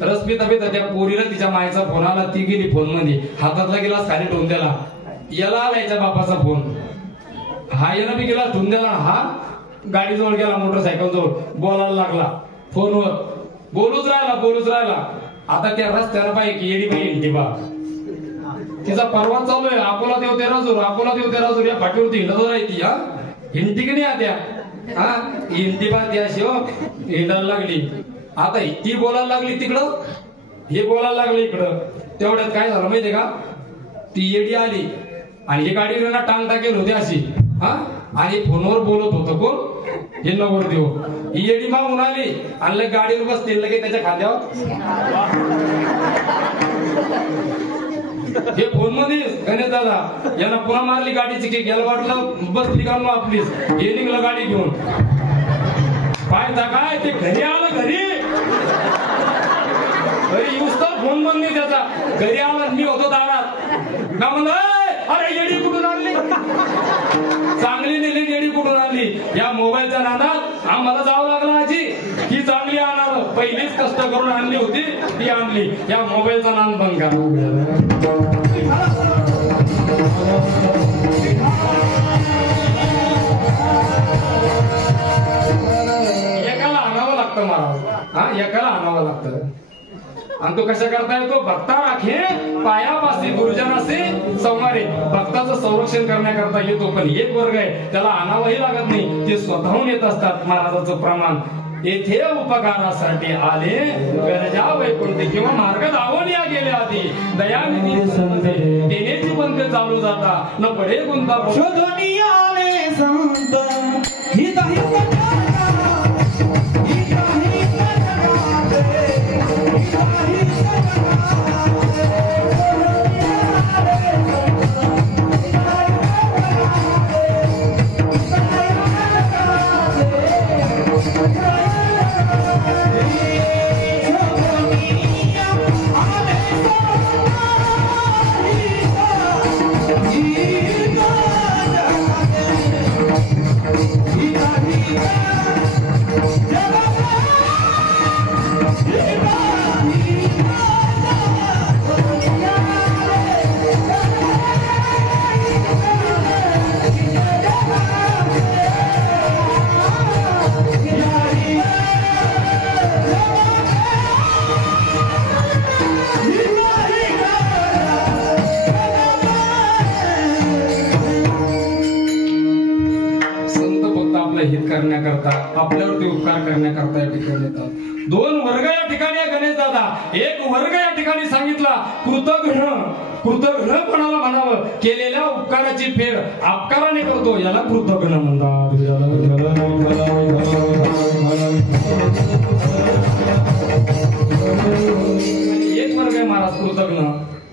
रस पिता पिता त्या पोरीला तिच्या मायचा फोन आला. ती गेली फोन मध्ये हातातला गिलास खाली ठेवून दिला. याला आला याच्या बापाचा फोन हा याला बी गिलास ठेवून दिला. हा गाडीजवळ गेला मोटरसायकल जवळ बोलायला लागला फोनवर बोलूच राहिला. आता त्या रस्त्याला पाहिजे येडी बाई हिंडी बा तिचा परवा चालू आहे अकोला देवते राजूर या पाठीवरती हिंडत राहती. हा हिंडी की नाही आत्या हा हिंडी बा त्या शिव हिंडायला लागली. आता ती बोलायला लागली तिकडं हे बोलायला लागले इकडं. तेवढ्यात काय झालं माहितीये का ती येडी आली आणि हे गाडीवर टांग टाकेल होते अशी हा आणि फोनवर बोलत होतं कोण हे नवरदेव. ही येडी मागून आली आणि गाडीवर बसते लगे त्याच्या खांद्यावर हे फोन मध्ये गणेश दादा यांना पुन्हा मारली गाडीची की गेलं वाटलं बस निघालो आपलीच हे निघलं गाडी घेऊन पाहिजे काय ते घरी आलं घरी येऊस तर फोन बंद नाही त्याचा घरी आला मी होतो दारात का म्हणलं अरे येडी कुठून आणली चांगली नेली येडी कुठून आणली या मोबाईलच्या नादात आम्हाला जावं लागलं आजी ही चांगली आणणार पहिलीच कष्ट करून आणली होती ती आणली या मोबाईलचा नाद बंद करा एकाला आणावं लागतं महाराज हा एकाला आणावं लागतं आणि तो कशा करता येतो भक्ता राखे पायापासी गुरुजनासे संवारे भक्ताचं संरक्षण करण्याकरता येतो पण एक वर्ग आहे त्याला आणावंही लागत नाही ते स्वतःहून येत असतात महाराजाचं प्रमाण येथे उपकारासाठी आले गरजा वैकुंठी किंवा मार्ग दावून या गेले आधी दयानिधी देण्याची बंद चालू जाता न पडे गुंता शोधून आले संत हित करण्याकरता आपल्यावरती उपकार करण्याकरता या ठिकाणी येतात दोन वर्ग या ठिकाणी आहे गणेश दादा एक वर्ग या ठिकाणी सांगितला कृतघ्न कोणाला म्हणावं केलेल्या उपकाराची फेड अपकाराने करतो याला कृतघ्न म्हणतात एक वर्ग आहे महाराज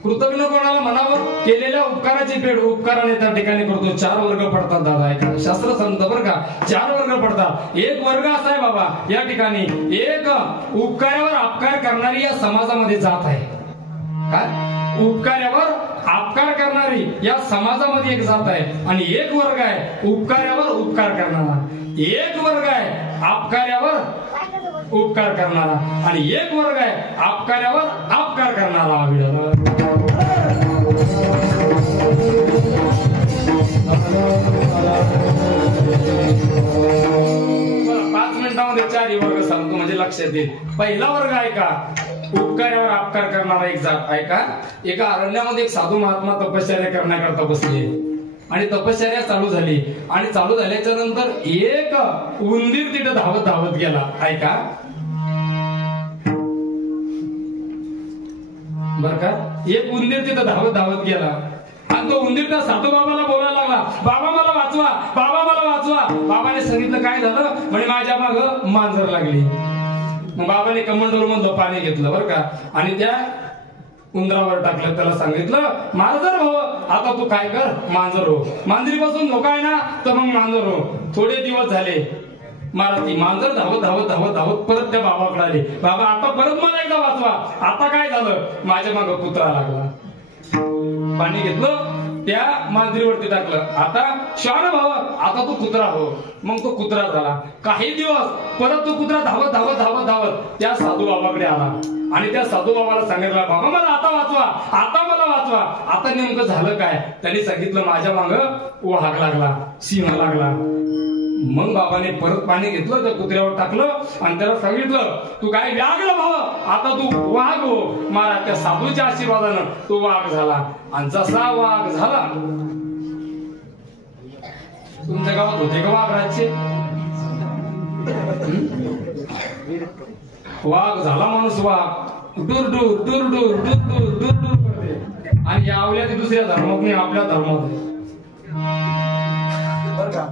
कृतज्ञ कोणाला म्हणावं केलेल्या उपकाराची फेड उपकाराने त्या ठिकाणी करतो चार वर्ग पडतात दादा ऐका शास्त्र सांगतं बरं का चार वर्ग पडतात एक वर्ग असा आहे बाबा या ठिकाणी एक उपकारावर अपकार करणारी या समाजामध्ये जात आहे काय उपकारावर अपकार करणारी या समाजामध्ये एक जात आहे आणि एक वर्ग आहे उपकारावर उपकार करणारा एक वर्ग आहे अपकारावर उपकार करणारा आणि एक वर्ग आहे अपकारावर अपकार करणारा पाच मिनिटांमध्ये चारही वर्ग सांगतो म्हणजे लक्षात येईल पहिला वर्ग आहे का उपकारावर अपकार करणारा एक जात आहे का एका अरण्यामध्ये एक साधू महात्मा तपश्चर्या करण्याकरता बसले आणि तपश्चर्या चालू झाली आणि चालू झाल्याच्या नंतर एक उंदीर तिथे धावत धावत गेला ऐका बर का एक उंदीर तिथं धावत धावत गेला आणि तो उंदीर त्या साधू बाबाला बोलायला लागला बाबा मला वाचवा बाबा मला वाचवा बाबाने सांगितलं काय झालं म्हणजे माझ्या माग मांजर लागली मग बाबाने कमंडोर मधलं पाणी घेतलं बरं का आणि त्या उंदरावर टाकलं त्याला सांगितलं मांजर हो आता तू काय कर मांजर हो मांजरीपासून धोका आहे ना तर मग मांजर हो थोडे दिवस झाले मला ती मांजर धावत धावत धावत धावत परत त्या बाबाकडे आली बाबा आता परत मला एकदा वाचवा आता काय झालं माझ्या माग कुत्रा लागला पाणी घेतलं त्या मांजरीवरती टाकलं आता शान भाव आता तू कुत्रा हो मग तो कुत्रा झाला काही दिवस परत तो कुत्रा धावत धावत धावत धावत त्या साधू बाबाकडे आला आणि त्या साधू बाबाला सांगितलं बाबा मला आता वाचवा आता मला वाचवा आता नेमकं झालं काय त्यांनी सांगितलं माझ्या माग वाघ लागला सिंह लागला मग बाबाने परत पाणी घेतलं त्या कुत्र्यावर टाकलं आणि त्याला सांगितलं तू काय व्यागला भाव आता तू वाघ हो महाराज त्या साधूच्या आशीर्वादानं तो वाघ झाला आणि जसा वाघ झाला तुमच्या गावात होते का वाघ राज्य वाघ झाला माणूस वाघ दूर दूर दूर दूर दूर दूर दूर दूर करते आणि यावल्या ते दुसऱ्या धर्मात नाही आपल्या धर्मात बरं का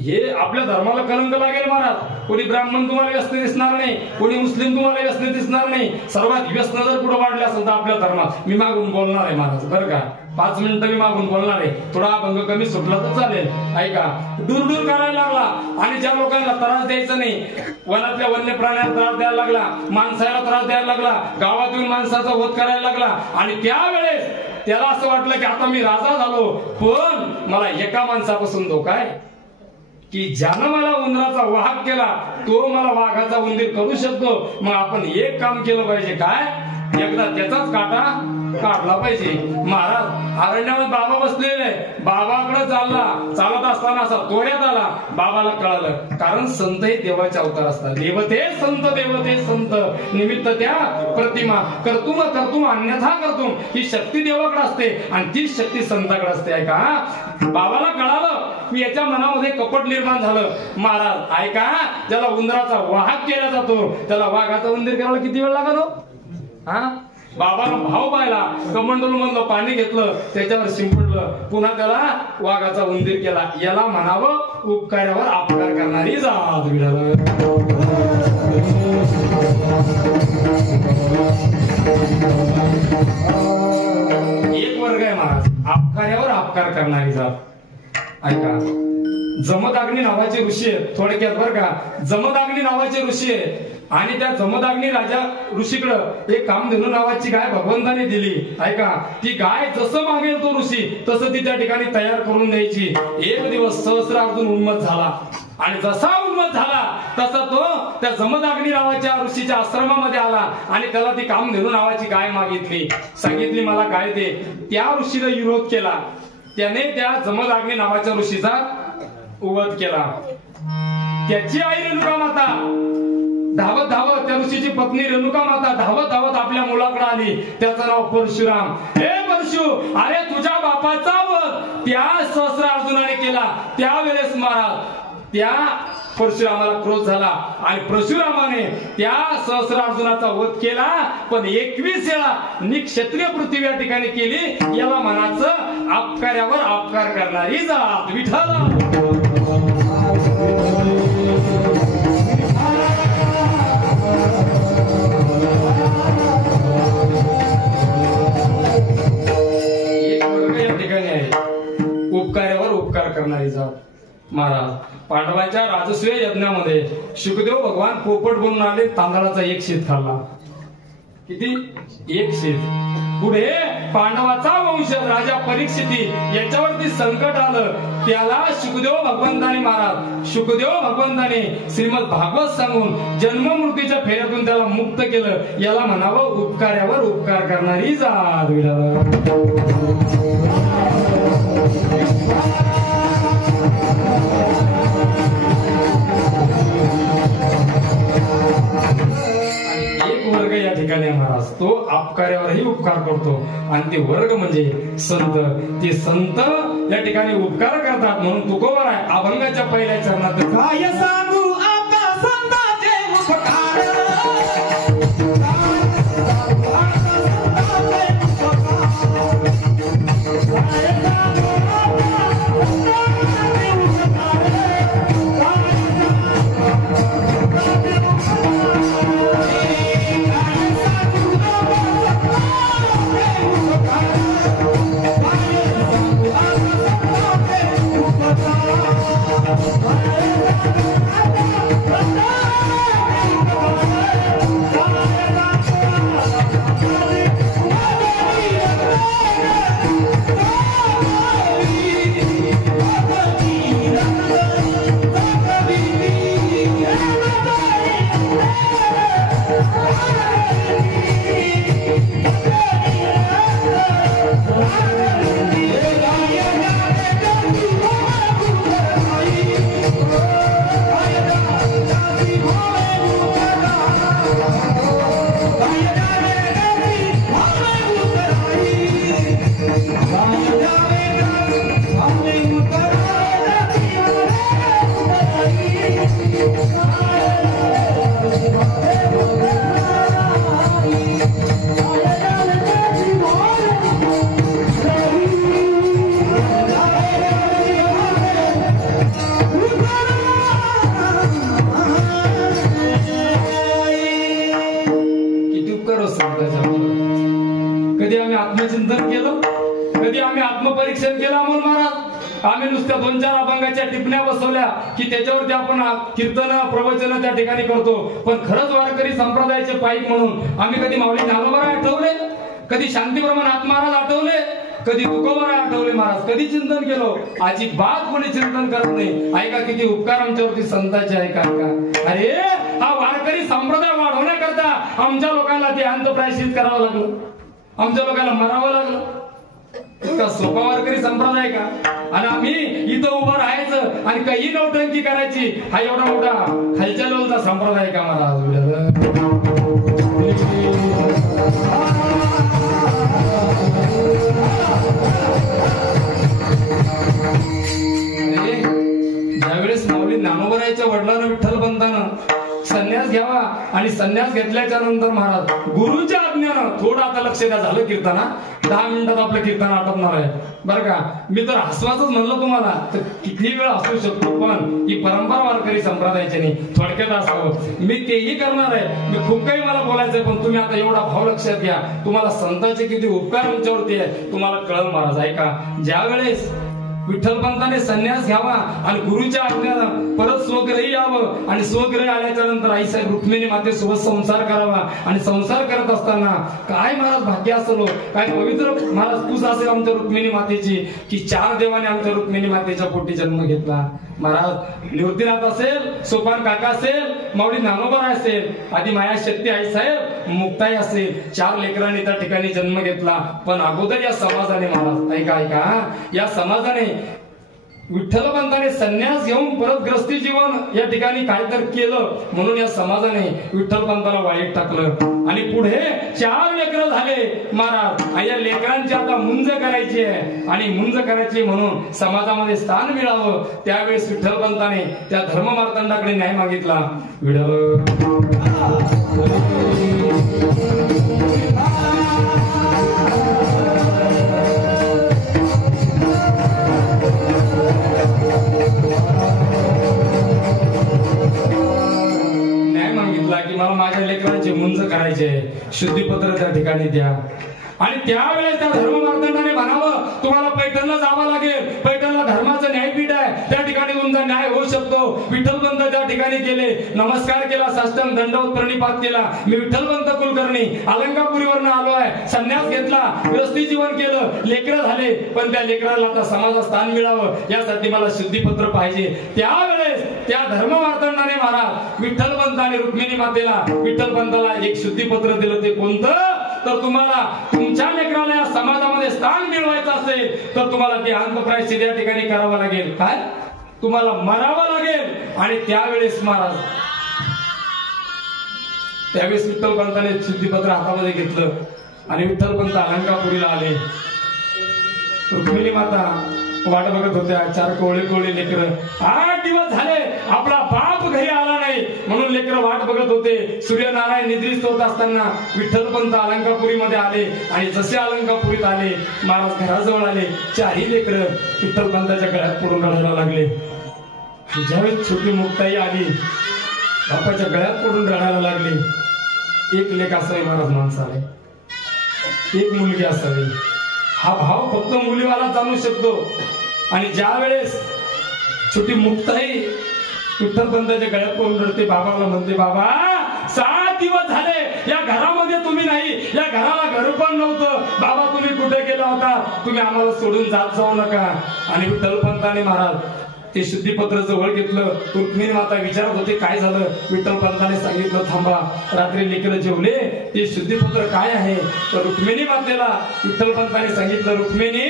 हे आपल्या धर्माला कलंक लागेल महाराज कोणी ब्राह्मण तुम्हाला व्यसन दिसणार नाही, कोणी मुस्लिम तुम्हाला व्यसन दिसणार नाही. सर्वात व्यसन जर पुढे वाढले असेल तर आपल्या धर्मात, मी मागून बोलणार आहे महाराज बरं का, 5 मिनिटं मी मागून बोलणार आहे, थोडा अभंग कमी सुटला तर चालेल. ऐका, दूर करायला लागला आणि ज्या लोकांना त्रास द्यायचा नाही, वनातल्या वन्य प्राण्याला त्रास द्यायला लागला, माणसाला त्रास द्यायला लागला, गावातील माणसाचा वध करायला लागला. आणि त्यावेळेस त्याला असं वाटलं की आता मी राजा झालो, पण मला एका माणसापासून धोका आहे की ज्यानं मला उंदराचा वाहक केला तो मला वाघाचा उंदीर करू शकतो. मग आपण एक काम केलं पाहिजे, काय, एकदा त्याचाच काटा काढला पाहिजे. महाराज अरण्यामध्ये बाबा बसलेले, बाबाकडे चालत असताना असा तोड्यात आला. बाबाला कळालं, कारण संत हे देवाचे अवतार असतात. देवते संत निमित्त त्या प्रतिमा कर्तुम अन्यथा कर्तुम, ही शक्ती देवाकडे असते आणि ती शक्ती संताकडे असते. ऐका, बाबाला कळालं की याच्या मनामध्ये कपट निर्माण झालं. महाराज ऐका, ज्याला उंदराचा वाहक केला जातो त्याला वाघाचा उंदीर करायला किती वेळ लागतो? हा, बाबाला भाव पाहिला, कमंडलू मधलं पाणी घेतलं, त्याच्यावर शिंपडलं, पुन्हा त्याला वाघाचा उंदीर केला. याला म्हणावं उपकारावर अपकार करणारी जात. एक वर्ग आहे महाराज, अपकारावर अपकार करणारी जात. ऐका, जमदाग्नी नावाचे ऋषी आहेत, थोडक्यात बरं का, जमदाग्नी नावाचे ऋषी आहे. आणि त्या जमदाग्नी राजा ऋषीकडं एक कामधेनू नावाची गाय भगवंताने दिली. ऐका, ती गाय जसं मागेल तो ऋषी तसं ती त्या ठिकाणी तयार करून द्यायची. एक दिवस सहस्रार्जुन उन्मत झाला आणि जसा उन्मत झाला तसा तो त्या जमदाग्नी नावाच्या ऋषीच्या आश्रमामध्ये आला आणि त्याला ती कामधेनू नावाची गाय मागितली. सांगितली मला गाय दे. त्या ऋषीने विरोध केला. त्याने त्या जमदाग्नी नावाच्या ऋषीचा वध केला. त्याची आई रेणुका माता धावत त्या ऋषीची पत्नी रेणुका माता धावत आपल्या मुलाकडे आली. त्याचं नाव परशुराम. हे परशु, अरे तुझ्या बापाचा वध त्या सहस्रार्जुनाने केला. त्यावेळेस महाराज त्या परशुरामाला क्रोध झाला आणि परशुरामाने त्या सहस्रार्जुनाचा वध केला. पण 21 वेळा निक्षत्रिय पृथ्वी या ठिकाणी केली. याला म्हणायचं अपकार्यावर अपकार करणारी जात. विठ्ठला उपकार्यावर उपकार करणारी जात. महाराज पांडवांच्या राजसूय यज्ञामध्ये शुकदेव भगवान पोपट बनून आले. तांदळाचा एक शीत खाल्ला. किती? एक शीत. पुढे पांडवाचा वंशज राजा परीक्षिती याच्यावरती संकट आलं. त्याला शुकदेव भगवंताने श्रीमद भागवत सांगून जन्म मृत्यूच्या फेऱ्यातून त्याला मुक्त केलं. याला म्हणावं उपकार्यावर उपकार करणारी जात. एक वर्ग या ठिकाणी महाराज तो अपकार्यावरही उपकार करतो आणि ते वर्ग म्हणजे संत. ते संत या ठिकाणी उपकार करतात म्हणून तुकोबर आहे अभंगाच्या पहिल्या चरणात काय सांगू आता संतांचे उपकार. Bye. आत्मचिंतन केलं? कधी आम्ही आत्मपरीक्षण केलं अमोल महाराज? आम्ही नुसत्या 2-4 अभंगाच्या टिपण्या बसवल्या की त्याच्यावरती आपण कीर्तन प्रवचन त्या ठिकाणी करतो, पण खरंच वारकरी संप्रदायाचे पाईक म्हणून आम्ही कधी माऊली ज्ञानोबा आठवले? कधी शांतीप्रमाण महाराज आठवले? कधी तुकोबा आठवले महाराज? कधी चिंतन केलं? अजिबात कोणी चिंतन करत नाही. ऐका किती उपकार आमच्यावरती संतांचे, ऐका ऐका. अरे हा वारकरी संप्रदाय वाढवण्याकरता आमच्या लोकांना ते अंतप्रायश्चित करावं लागलं, आमच्या लोकांना मरावं लागलं. इतका सोपा वारकरी संप्रदाय का? आणि आम्ही इथं उभं राहायचं आणि काही नौटंकी करायची, हा एवढा मोठा खालच्या लेवलचा संप्रदाय का महाराज? ज्यावेळेस माऊली ज्ञानोबरायच्या वडिलांना विठ्ठलपंतानं संन्यास घ्यावा आणि संन्यास घेतल्याच्या नंतर महाराज गुरुच्या आज्ञानं थोडं आता लक्ष द्या, झालं कीर्तना 10 मिनिटात आपलं कीर्तन आटपणार आहे बरं का. मी तर हसवाचंच म्हणलं तुम्हाला, तर किती वेळ असू शकतो, पण ही परंपरा वारकरी संप्रदायाची नाही. थोडक्यात असावं, मी तेही करणार आहे. मी खूप काही मला बोलायचंय, पण तुम्ही आता एवढा भाव लक्षात घ्या. तुम्हाला संतांचे किती उपकार आमच्यावरती आहे तुम्हाला कळलं महाराज. ऐका, ज्या वेळेस विठ्ठलपंताने संन्यास घ्यावा आणि गुरुच्या आज्ञानं परत स्वगृही यावं आणि स्वगृही आल्याच्या नंतर आईसाहेब रुक्मिणी मातेसोबत संसार करावा, आणि संसार करत असताना काय महाराज भाग्य असलो, काय पवित्र महाराज पूज असेल आमच्या रुक्मिणी मातेची की 4 देवाने आमच्या रुक्मिणी मातेच्या पोटी जन्म घेतला. महाराज निवृत्तीनाथ असेल, सोपान काका असेल, माऊली ज्ञानोबा असेल, आधी माया शक्ती आईसाहेब, मुक्ताई असेल, 4 लेकरांनी त्या ठिकाणी जन्म घेतला. पण अगोदर या समाजाने महाराज ऐका ऐका, या समाजाने विठ्ठलपंताने संन्यास घेऊन परत ग्रस्ती जीवन या ठिकाणी काहीतरी केलं, म्हणून या समाजाने विठ्ठलपंताला वाईट टाकलं आणि पुढे 4 लेकरं झाले महाराज. या लेकरांची आता मुंज करायची आहे आणि मुंज करायची म्हणून समाजामध्ये स्थान मिळावं. त्यावेळेस विठ्ठलपंताने त्या धर्ममार्तंडाकडे न्याय मागितला. की मला माझ्या लेकरांचे मुंज करायचे, शुद्धीपत्र त्या ठिकाणी द्या. आणि त्यावेळेस त्या धर्ममार्तंडाने म्हणावं तुम्हाला पैठणला जावं लागेल, पैठणला धर्माचं न्यायपीठ आहे, त्या ठिकाणी तुमचा न्याय होऊ शकतो. विठ्ठलपंत त्या ठिकाणी गेले, नमस्कार केला, साष्टांग दंडवत प्रणिपात केला. मी विठ्ठलपंत कुलकर्णी अलंकापुरीवरनं आलो आहे, संन्यास घेतला, गृहस्थी जीवन केलं, लेकरं झाले, पण त्या लेकराला आता समाजात स्थान मिळावं यासाठी मला शुद्धीपत्र पाहिजे. त्यावेळेस त्या धर्ममार्तंडाने महाराज विठ्ठलपंताने रुक्मिणी मातेला विठ्ठलपंताला एक शुद्धीपत्र दिलं. ते कोणतं? तर तुम्हाला तुमच्या लेकराला या समाजामध्ये स्थान मिळवायचं असेल तर तुम्हाला ते अंतप्रायश्चित या ठिकाणी करावं लागेल. काय? तुम्हाला मरावं लागेल. आणि त्यावेळेस महाराज त्यावेळेस विठ्ठलपंताने शुद्धीपत्र हातामध्ये घेतलं आणि विठ्ठलपंत अलंकापुरीला आले. रुक्मिणी माता वाट बघत होत्या, 4 कोवळे लेकरं. 8 दिवस झाले आपला बाप घरी आला नाही म्हणून लेकरं वाट बघत होते. सूर्यनारायण निद्रिस्त होत असताना विठ्ठलपंत अलंकापुरीमध्ये आले आणि जसे अलंकापुरीत आले महाराज घराजवळ आले, 4ही लेकरं विठ्ठलपंताच्या गळ्यात पडून रडायला लागले. ज्यावेळेस छोटी मुक्ताई आली, बापाच्या गळ्यात पडून रडायला लागली. एक लेक असावी महाराज माणसाला, एक मुलगी असावी, हा भाव फक्त मुलीवाला जाणू शकतो. आणि ज्या वेळेस छोटी मुक्ताई विठ्ठलपंताच्या गळ्यात पडून रडते, बाबाला म्हणते, बाबा 7 दिवस झाले या घरामध्ये तुम्ही नाही, या घराला घर पण नव्हतं, बाबा तुम्ही कुठे गेला होता, तुम्ही आम्हाला सोडून जाऊ नका. आणि विठ्ठलपंताने महाराज ते शुद्धीपत्र जवळ घेतलं. रुक्मिणी माता विचारत होते काय झालं. विठ्ठलपंताने सांगितलं थांबा, रात्री लेकरं जेवले, ते शुद्धीपत्र काय आहे. तर रुक्मिणी मातेला विठ्ठलपंताने सांगितलं, रुक्मिणी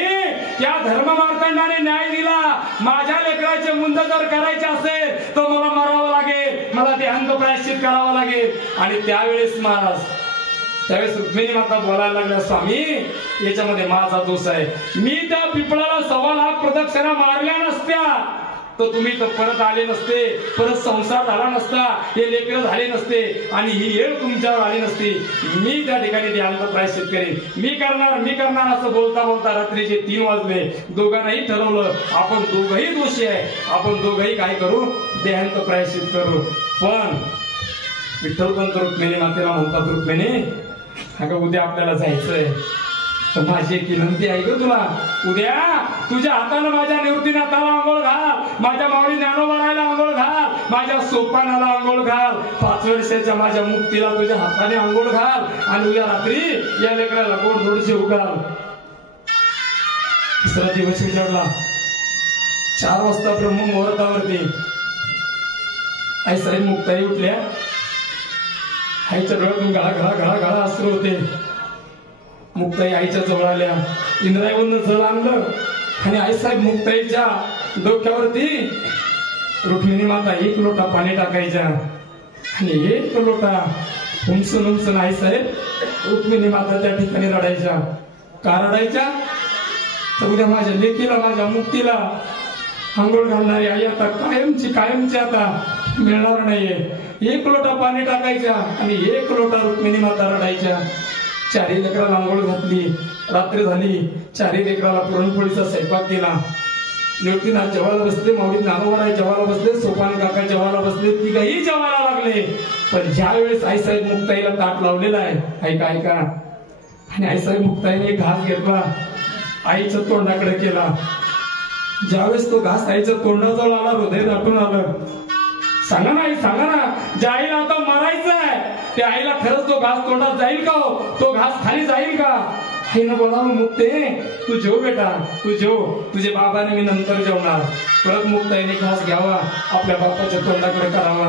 त्या धर्ममार्तंडाने न्याय दिला, माझ्या लेकराचे मुंज जर करायचे असेल तर मला मरावं लागेल, मला ते अंतप्रायश्चित करावं लागेल. आणि त्यावेळेस महाराज त्यावेळेस रुक्मिणी माता बोलायला लागल्या, स्वामी याच्यामध्ये माझा दोष आहे, मी त्या पिपळाला 1.25 लाख प्रदक्षिणा मारल्या नसत्या तर तुम्ही तर परत आले नसते, परत संसार झाला नसता, हे लेकरं झाले नसते आणि ही येळ तुमच्यावर आली नसती. मी त्या ठिकाणी ते अंतप्रायश्चित करेन, मी करणार असं बोलता बोलता रात्रीचे 3 वाजले. दोघांनाही ठरवलं आपण दोघंही दोषी आहे, आपण दोघंही काय करू, ते अंतप्रायश्चित करू. पण विठ्ठलपंत रुक्मिणी मातेला म्हणतात, रुक्मिणी अगं उद्या आपल्याला जायचंय, तर माझी एक विनंती आहे ग तुला, उद्या तुझ्या हातानं माझ्या निवृत्तीनाथाला आंघोळ घाल, माझ्या माऊली ज्ञानोबारायला आंघोळ घाल, माझ्या सोपानाला आंघोळ घाल, 5 वर्षाच्या माझ्या मुक्तीला तुझ्या हाताने आंघोळ घाल आणि उद्या रात्री या लेकराला गोड थोडीशी उघाल. तिसरा दिवस विचारला. 4 वाजता ब्रह्म मुहूर्तावरती आई साहेब मुक्ताई उठल्या. आईच्या डोळ्यातून गळा गळा गळा गळा अश्रू होते. मुक्ताई आईच्या जवळ आल्या. इंद्रायवरनं जल आणलं आणि आई साहेब मुक्ताईच्या डोक्यावरती रुक्मिणी माता 1 लोटा पाणी टाकायच्या आणि 1 लोटा उंचून उंचून आई साहेब रुक्मिणी माता त्या ठिकाणी रडायच्या. का रडायच्या? तर उद्या माझ्या लेकीला माझ्या मुक्तीला आंघोळ घालणारी आई आता कायमची आता मिळणार नाहीये. 1 लोटा पाणी टाकायच्या आणि 1 लोटा रुक्मिणी माता रडायच्या. 4 लेकराला आंघोळ घातली. रात्री झाली. 4 लेकराला पुरणपोळीचा स्वयंपाक केला. निवृत्तीनाथ जेवायला बसले, माऊली ज्ञानोबाराय जेवायला बसले, सोपान काका जेवायला बसले, तिघही जेवायला लागले. पण ज्या वेळेस आईसाहेब मुक्ताईला ताट लावलेला आहे, ऐका आणि आईसाहेब मुक्ताईने घास घेतला, आईच्या तोंडाकडे केला. ज्यावेळेस तो घास आईच्या तोंडाजवळ आला, हृदय दाटून आलं. सांगा ना आई, सांगा ना, ज्या आईला आता मारायचं आहे त्या आईला खरंच तो घास तोंडात जाईल का हो? तो घास खाली जाईल का? आईनं बोलावं, मुक्ते तू जेव बेटा, तू जेव, तुझे बाबाने मी नंतर जेवणार. परत मुक्ताईने घास घ्यावा, आपल्या बापाच्या तोंडाकडे करावा.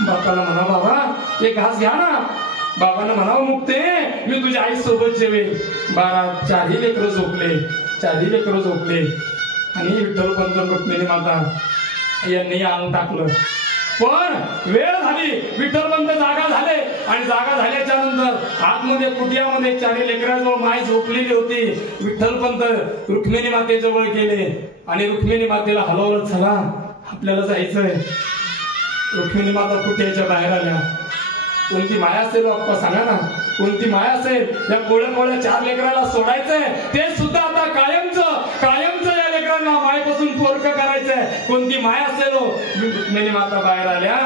बापाला म्हणा, बाबा एक घास घ्या ना. बाबांना म्हणावं, मुक्ते मी तुझ्या आई सोबत जेवेन. 4ही लेकरं झोपले आणि विठ्ठलपंत रुक्मिणी माता यांनी अंग टाकलं. पण वेळ झाली, विठ्ठलपंत जागा झाले आणि जागा झाल्याच्या नंतर आतमध्ये कुटियामध्ये 4 लेकराजवळ माय झोपलेली होती. विठ्ठलपंत रुक्मिणी मातेजवळ गेले आणि रुक्मिणी मातेला हलवलं, चला आपल्याला जायचंय. रुक्मिणी माता कुटियाच्या बाहेर आल्या. कोणती माया असेल बाप्पा, सांगा ना, कोणती माया असेल? या कोळ्या 4 लेकराला सोडायचंय, ते सुद्धा आता कायमचं या लेकरांना मायेपासून पोरकं करायचंय. कोणती माया असेल हो? रुक्मिणी माता बाहेर आल्या.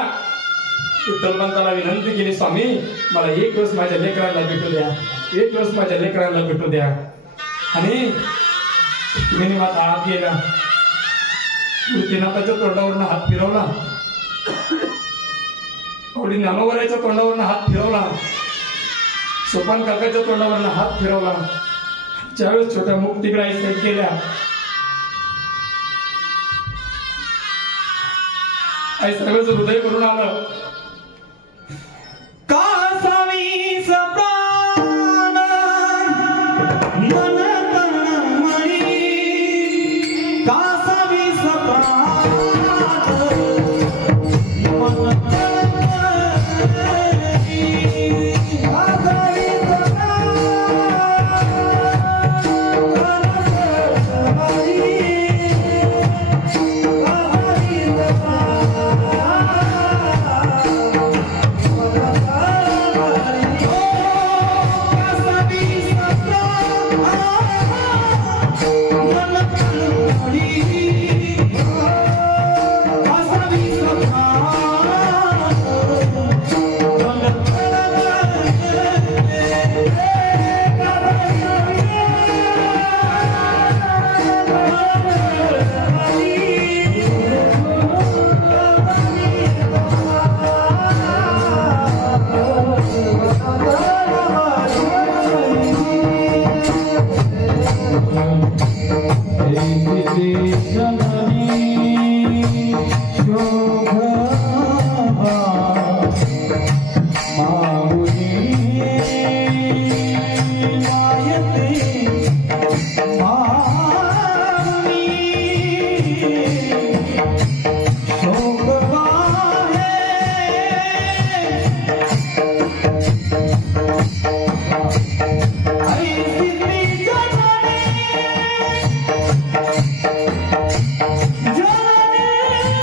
विठ्ठलपंताला विनंती केली, स्वामी मला 1 दिवस माझ्या लेकरांना भेटू द्या, 1 दिवस माझ्या लेकरांना भेटू द्या. आणि रुक्मिणी माता आत गेला. निवृत्तीनाथाच्या तोंडावरनं हात फिरवला, माऊली ज्ञानोबारायच्या तोंडावरनं हात फिरवला, सोपान काकाच्या तोंडावरनं हात फिरवला. ज्यावेळेस छोट्या मुक्तीकडे आई साहेब गेल्या, आई साहेबांचं हृदय भरून आलं.